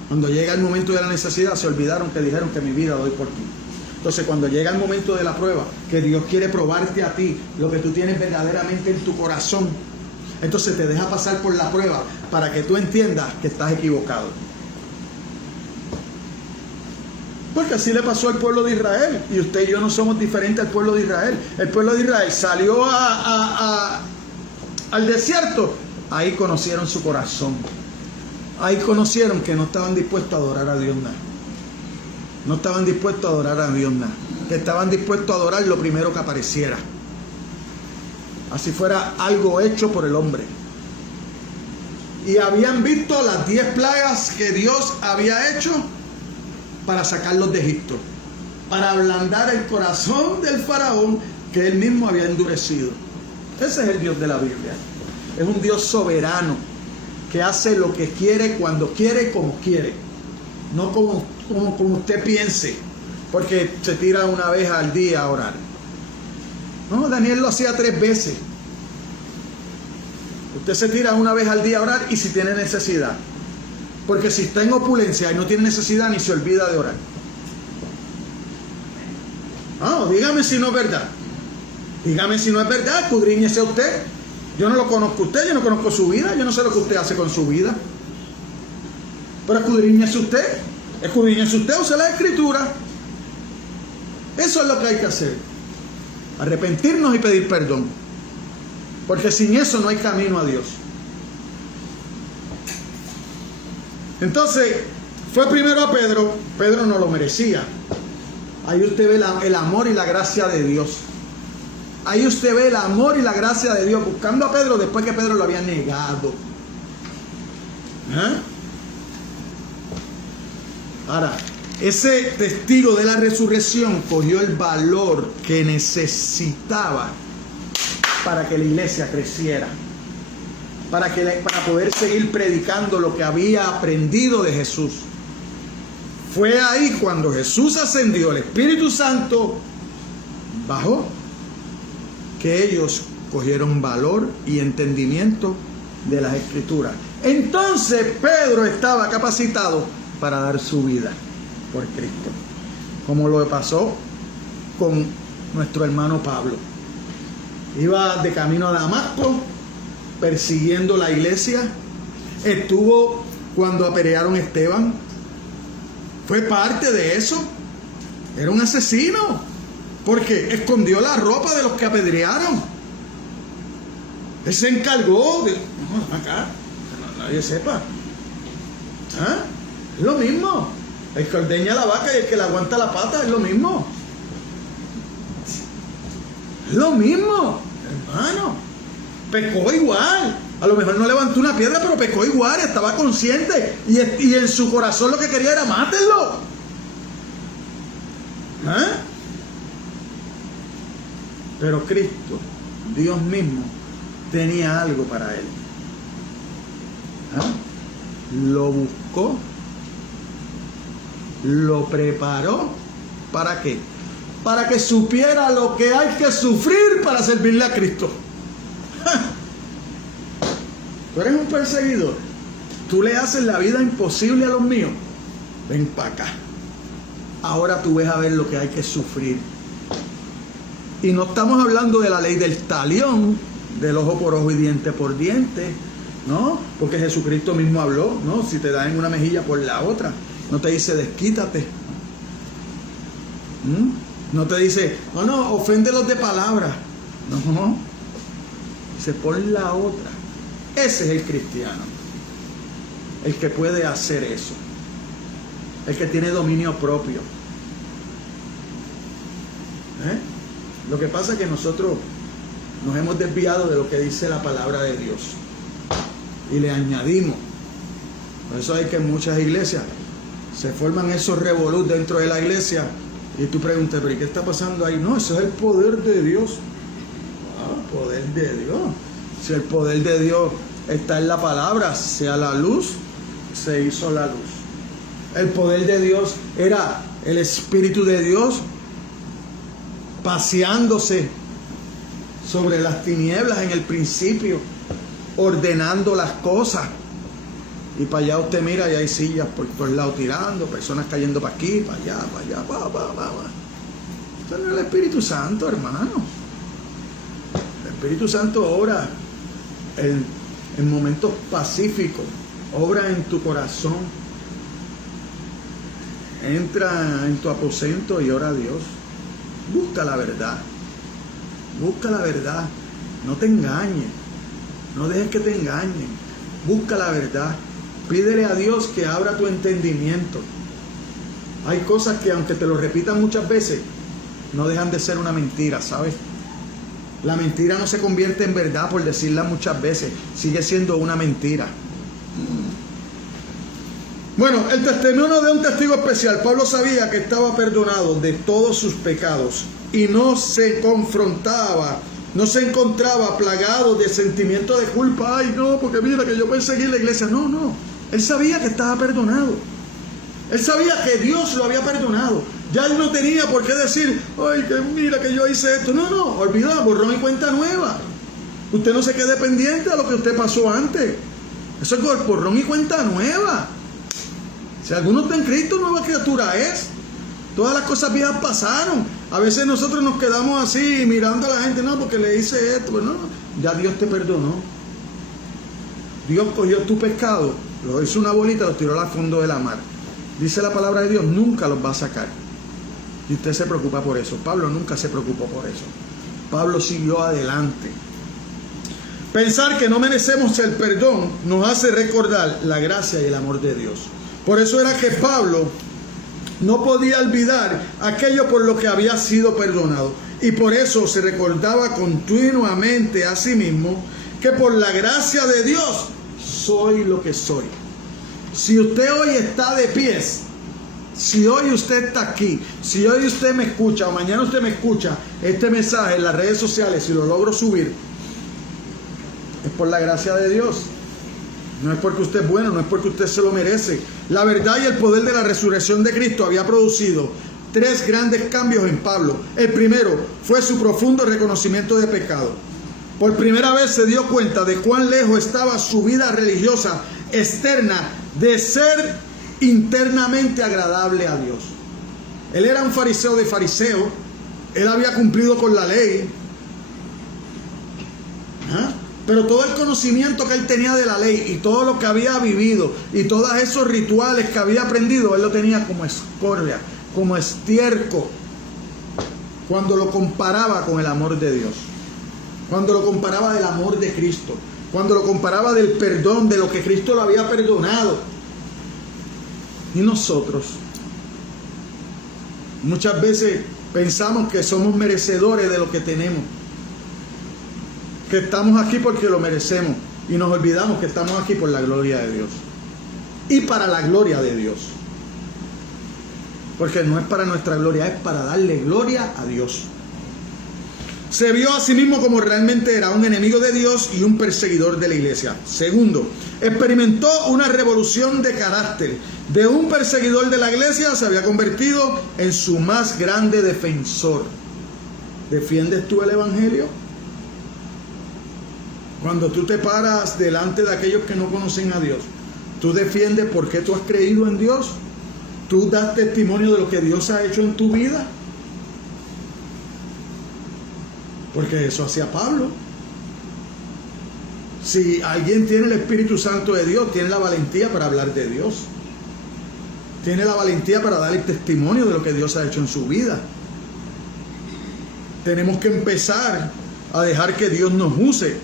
Cuando llega el momento de la necesidad, se olvidaron que dijeron que mi vida doy por ti. Entonces, cuando llega el momento de la prueba, que Dios quiere probarte a ti lo que tú tienes verdaderamente en tu corazón, entonces te deja pasar por la prueba para que tú entiendas que estás equivocado. Porque así le pasó al pueblo de Israel, y usted y yo no somos diferentes al pueblo de Israel. El pueblo de Israel salió al desierto. Ahí conocieron su corazón. Ahí conocieron que no estaban dispuestos a adorar a Dios nada. No estaban dispuestos a adorar a Dios nada. Que estaban dispuestos a adorar lo primero que apareciera. Así fuera algo hecho por el hombre. Y habían visto las 10 plagas que Dios había hecho para sacarlos de Egipto, para ablandar el corazón del faraón que él mismo había endurecido. Ese es el Dios de la Biblia. Es un Dios soberano que hace lo que quiere, cuando quiere, como quiere. No como usted piense, porque se tira una vez al día a orar. No, Daniel lo hacía 3 veces. Usted se tira una vez al día a orar, y si tiene necesidad. Porque si está en opulencia y no tiene necesidad, ni se olvida de orar. No, dígame si no es verdad. Dígame si no es verdad, escudriñese usted. Yo no lo conozco a usted, yo no conozco su vida, yo no sé lo que usted hace con su vida. Pero escudriñese usted. Escudriñese usted, use la Escritura. Eso es lo que hay que hacer. Arrepentirnos y pedir perdón. Porque sin eso no hay camino a Dios. Entonces, fue primero a Pedro. Pedro no lo merecía. Ahí usted ve el amor y la gracia de Dios. Ahí usted ve el amor y la gracia de Dios buscando a Pedro después que Pedro lo había negado. Ahora, ese testigo de la resurrección cogió el valor que necesitaba para que la iglesia creciera, para poder seguir predicando lo que había aprendido de Jesús. Fue ahí cuando Jesús ascendió, el Espíritu Santo bajó, que ellos cogieron valor y entendimiento de las Escrituras. Entonces Pedro estaba capacitado para dar su vida. por Cristo. Como lo pasó con nuestro hermano Pablo. Iba de camino a Damasco, persiguiendo la iglesia. Estuvo cuando apedrearon a Esteban. Fue parte de eso. Era un asesino. Porque escondió la ropa de los que apedrearon. Él se encargó de... No, acá, que nadie sepa. ¿Ah? Es lo mismo. El que ordeña la vaca y el que le aguanta la pata es lo mismo. Es lo mismo, hermano. Pecó igual. A lo mejor no levantó una piedra, pero pecó igual. Estaba consciente. Y en su corazón lo que quería era mátenlo. ¿Ah? Pero Cristo, Dios mismo, tenía algo para él. ¿Ah? Lo buscó, lo preparó. ¿Para qué? Para que supiera lo que hay que sufrir para servirle a Cristo. ¡Ja! Tú eres un perseguidor. Tú le haces la vida imposible a los míos. Ven para acá. Ahora tú ves a ver lo que hay que sufrir. Y no estamos hablando de la ley del talión, del ojo por ojo y diente por diente, ¿no? Porque Jesucristo mismo habló, ¿no? Si te dan en una mejilla, por la otra. No te dice desquítate. No te dice, no, oféndelos de palabra. No. Dice, pon la otra. Ese es el cristiano. El que puede hacer eso. El que tiene dominio propio. Lo que pasa es que nosotros nos hemos desviado de lo que dice la palabra de Dios. Y le añadimos. Por eso hay que en muchas iglesias se forman esos revolús dentro de la iglesia. Y tú preguntas, ¿pero qué está pasando ahí? No, eso es el poder de Dios. Poder de Dios. Si el poder de Dios está en la palabra, sea la luz, se hizo la luz. El poder de Dios era el Espíritu de Dios paseándose sobre las tinieblas en el principio, ordenando las cosas. Y para allá usted mira y hay sillas por todos lados tirando, personas cayendo para aquí, para allá, va. Esto no es el Espíritu Santo, hermano. El Espíritu Santo obra en momentos pacíficos, obra en tu corazón, entra en tu aposento y ora a Dios. Busca la verdad. Busca la verdad. No te engañes. No dejes que te engañen. Busca la verdad. Pídele a Dios que abra tu entendimiento. Hay cosas que aunque te lo repitan muchas veces, no dejan de ser una mentira, ¿sabes? La mentira no se convierte en verdad por decirla muchas veces. Sigue siendo una mentira. Bueno, el testimonio de un testigo especial. Pablo sabía que estaba perdonado de todos sus pecados y no se confrontaba, no se encontraba plagado de sentimiento de culpa. Ay, no, porque mira que yo perseguí la iglesia. No. Él sabía que estaba perdonado. Él sabía que Dios lo había perdonado. Ya él no tenía por qué decir, ay, que mira que yo hice esto. No, olvida, borrón y cuenta nueva. Usted no se quede pendiente a lo que usted pasó antes. Eso es borrón y cuenta nueva. Si alguno está en Cristo, nueva criatura es. Todas las cosas viejas pasaron. A veces nosotros nos quedamos así mirando a la gente, no, porque le hice esto. Pues no, ya Dios te perdonó. Dios cogió tu pecado, lo hizo una bolita, lo tiró al fondo de la mar. Dice la palabra de Dios, nunca los va a sacar. Y usted se preocupa por eso. Pablo nunca se preocupó por eso. Pablo siguió adelante. Pensar que no merecemos el perdón nos hace recordar la gracia y el amor de Dios. Por eso era que Pablo no podía olvidar aquello por lo que había sido perdonado. Y por eso se recordaba continuamente a sí mismo que por la gracia de Dios soy lo que soy. Si usted hoy está de pies, si hoy usted está aquí, si hoy usted me escucha o mañana usted me escucha este mensaje en las redes sociales, si lo logro subir, es por la gracia de Dios. No es porque usted es bueno, no es porque usted se lo merece. La verdad y el poder de la resurrección de Cristo había producido 3 grandes cambios en Pablo. El primero fue su profundo reconocimiento de pecado. Por primera vez se dio cuenta de cuán lejos estaba su vida religiosa externa de ser internamente agradable a Dios. Él era un fariseo de fariseos, él había cumplido con la ley, pero todo el conocimiento que él tenía de la ley y todo lo que había vivido y todos esos rituales que había aprendido, él lo tenía como escoria, como estiércol, cuando lo comparaba con el amor de Dios, cuando lo comparaba del amor de Cristo, cuando lo comparaba del perdón, de lo que Cristo lo había perdonado. Y nosotros muchas veces pensamos que somos merecedores de lo que tenemos, que estamos aquí porque lo merecemos, y nos olvidamos que estamos aquí por la gloria de Dios y para la gloria de Dios, porque no es para nuestra gloria, es para darle gloria a Dios. Se vio a sí mismo como realmente era, un enemigo de Dios y un perseguidor de la iglesia. Segundo, experimentó una revolución de carácter. De un perseguidor de la iglesia se había convertido en su más grande defensor. ¿Defiendes tú el evangelio? Cuando tú te paras delante de aquellos que no conocen a Dios, ¿tú defiendes por qué tú has creído en Dios? ¿Tú das testimonio de lo que Dios ha hecho en tu vida? Porque eso hacía Pablo. Si alguien tiene el Espíritu Santo de Dios, tiene la valentía para hablar de Dios, tiene la valentía para dar el testimonio de lo que Dios ha hecho en su vida. Tenemos que empezar a dejar que Dios nos use.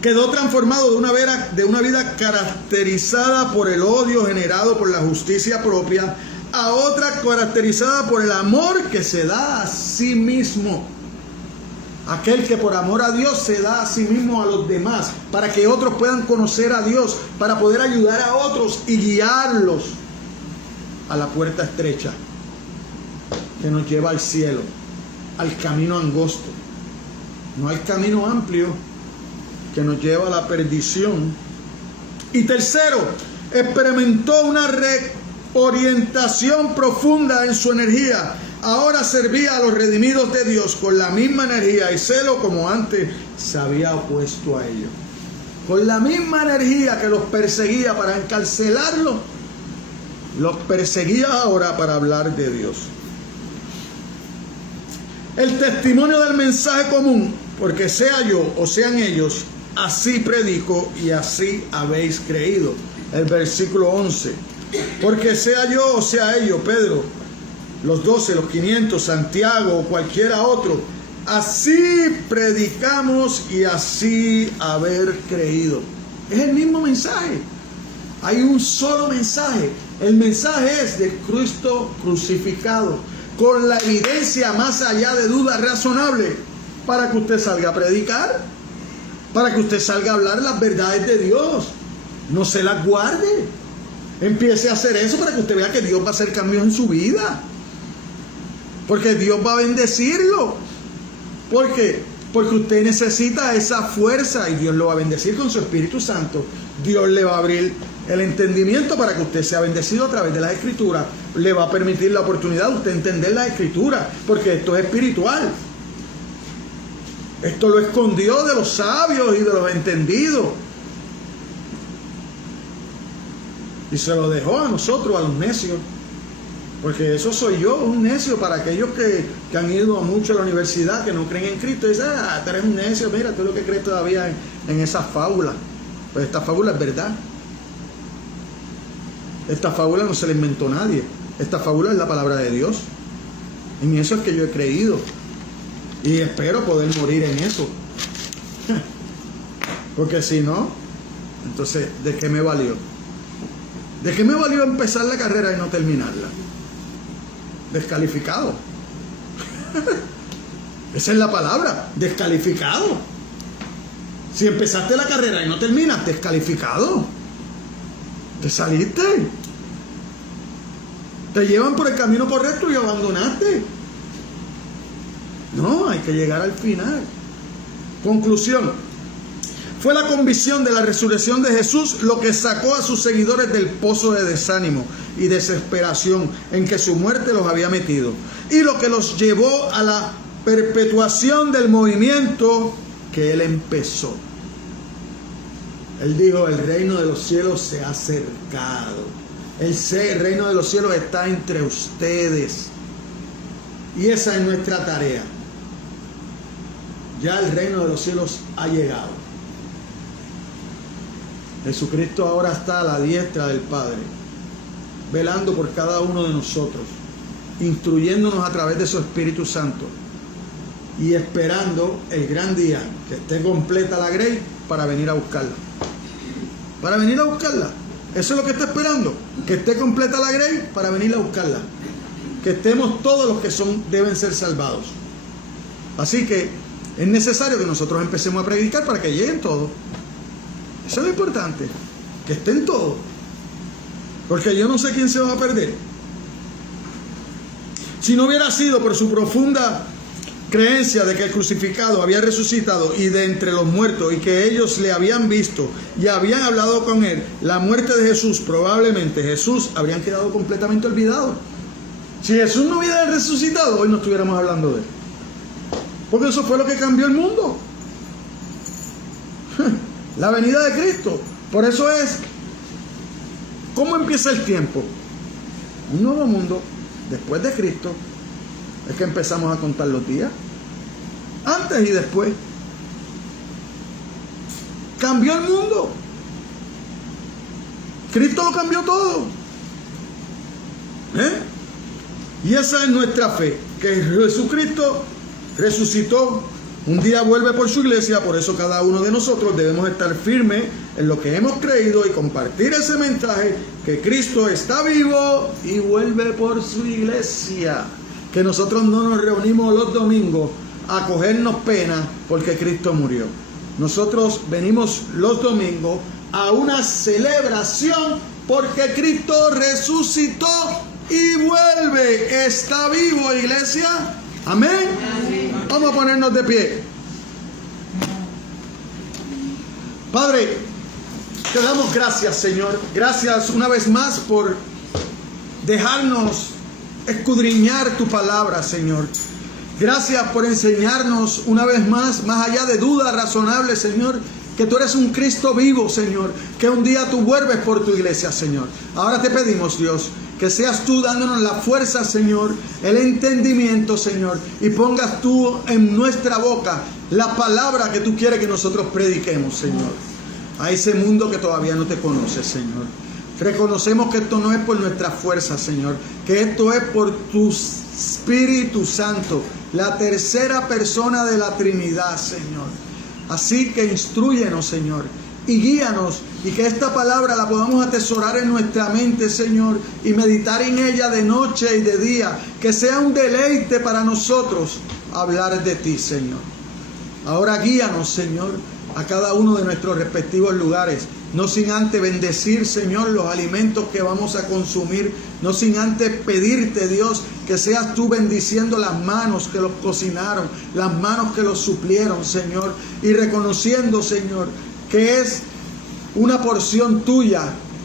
Quedó transformado de una vida caracterizada por el odio generado por la justicia propia a otra caracterizada por el amor que se da a sí mismo. Aquel que por amor a Dios se da a sí mismo a los demás, para que otros puedan conocer a Dios, para poder ayudar a otros y guiarlos a la puerta estrecha que nos lleva al cielo, al camino angosto, no al camino amplio que nos lleva a la perdición. Y tercero, experimentó una reorientación profunda en su energía. Ahora servía a los redimidos de Dios con la misma energía y celo como antes se había opuesto a ellos. Con la misma energía que los perseguía para encarcelarlos, los perseguía ahora para hablar de Dios. El testimonio del mensaje común, porque sea yo o sean ellos, así predico y así habéis creído. El versículo 11. Porque sea yo o sea ellos, Pedro, los 12, los 500, Santiago o cualquiera otro, así predicamos y así haber creído. Es el mismo mensaje. Hay un solo mensaje. El mensaje es de Cristo crucificado, con la evidencia más allá de duda razonable, para que usted salga a predicar, para que usted salga a hablar las verdades de Dios. No se las guarde. Empiece a hacer eso para que usted vea que Dios va a hacer cambios en su vida. Porque Dios va a bendecirlo. ¿Por qué? Porque usted necesita esa fuerza y Dios lo va a bendecir con su Espíritu Santo. Dios le va a abrir el entendimiento para que usted sea bendecido a través de las Escrituras. Le va a permitir la oportunidad de usted entender las Escrituras, porque esto es espiritual. Esto lo escondió de los sabios y de los entendidos, y se lo dejó a nosotros, a los necios. Porque eso soy yo, un necio, para aquellos que han ido mucho a la universidad, que no creen en Cristo, y dicen, tú eres un necio, mira, tú lo que crees todavía en esas fábulas. Pues esta fábula es verdad. Esta fábula no se la inventó nadie. Esta fábula es la palabra de Dios. En eso es que yo he creído. Y espero poder morir en eso. Porque si no, entonces, ¿de qué me valió? ¿De qué me valió empezar la carrera y no terminarla? Descalificado. Esa es la palabra, descalificado. Si empezaste la carrera y no terminas, descalificado. Te saliste. Te llevan por el camino correcto y abandonaste. No, hay que llegar al final. Conclusión. Fue la convicción de la resurrección de Jesús lo que sacó a sus seguidores del pozo de desánimo y desesperación en que su muerte los había metido, y lo que los llevó a la perpetuación del movimiento que Él empezó. Él dijo, el reino de los cielos se ha acercado. El reino de los cielos está entre ustedes. Y esa es nuestra tarea. Ya el reino de los cielos ha llegado. Jesucristo ahora está a la diestra del Padre, velando por cada uno de nosotros, instruyéndonos a través de su Espíritu Santo y esperando el gran día que esté completa la grey para venir a buscarla. Para venir a buscarla. Eso es lo que está esperando. Que esté completa la grey para venir a buscarla. Que estemos todos los que deben ser salvados. Así que es necesario que nosotros empecemos a predicar para que lleguen todos. Eso es lo importante. Que estén todos. Porque yo no sé quién se va a perder. Si no hubiera sido por su profunda creencia de que el crucificado había resucitado y de entre los muertos, y que ellos le habían visto y habían hablado con él, la muerte de Jesús, probablemente Jesús habrían quedado completamente olvidados. Si Jesús no hubiera resucitado, hoy no estuviéramos hablando de él. Porque eso fue lo que cambió el mundo. La venida de Cristo. Por eso es, ¿cómo empieza el tiempo? Un nuevo mundo. Después de Cristo es que empezamos a contar los días. Antes y después. Cambió el mundo. Cristo lo cambió todo. Y esa es nuestra fe. Que Jesucristo resucitó. Un día vuelve por su iglesia. Por eso cada uno de nosotros debemos estar firmes en lo que hemos creído y compartir ese mensaje, que Cristo está vivo y vuelve por su iglesia. Que nosotros no nos reunimos los domingos a cogernos pena porque Cristo murió. Nosotros venimos los domingos a una celebración porque Cristo resucitó y vuelve. Está vivo, iglesia. Amén. Vamos a ponernos de pie. Padre, te damos gracias, Señor. Gracias una vez más por dejarnos escudriñar tu palabra, Señor. Gracias por enseñarnos una vez más allá de dudas razonables, Señor, que tú eres un Cristo vivo, Señor, que un día tú vuelves por tu iglesia, Señor. Ahora te pedimos, Dios, que seas tú dándonos la fuerza, Señor, el entendimiento, Señor, y pongas tú en nuestra boca la palabra que tú quieres que nosotros prediquemos, Señor, a ese mundo que todavía no te conoce, Señor. Reconocemos que esto no es por nuestra fuerza, Señor, que esto es por tu Espíritu Santo, la tercera persona de la Trinidad, Señor. Así que instrúyenos, Señor, y guíanos, y que esta palabra la podamos atesorar en nuestra mente, Señor, y meditar en ella de noche y de día. Que sea un deleite para nosotros hablar de ti, Señor. Ahora guíanos, Señor, a cada uno de nuestros respectivos lugares. No sin antes bendecir, Señor, los alimentos que vamos a consumir. No sin antes pedirte, Dios, que seas tú bendiciendo las manos que los cocinaron, las manos que los suplieron, Señor. Y reconociendo, Señor, que es una porción tuya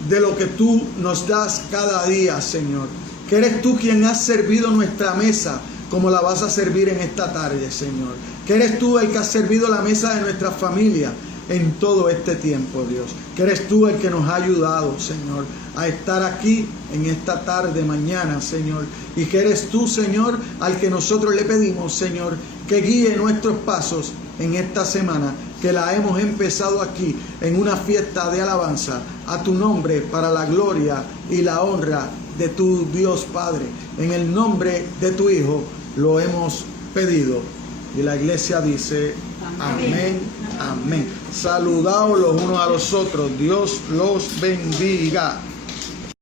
de lo que tú nos das cada día, Señor. Que eres tú quien has servido nuestra mesa como la vas a servir en esta tarde, Señor. Que eres tú el que has servido la mesa de nuestra familia en todo este tiempo, Dios. Que eres tú el que nos ha ayudado, Señor, a estar aquí en esta tarde, mañana, Señor. Y que eres tú, Señor, al que nosotros le pedimos, Señor, que guíe nuestros pasos en esta semana, que la hemos empezado aquí en una fiesta de alabanza a tu nombre, para la gloria y la honra de tu Dios Padre. En el nombre de tu Hijo lo hemos pedido. Y la iglesia dice amén, amén. Saludaos los unos a los otros. Dios los bendiga.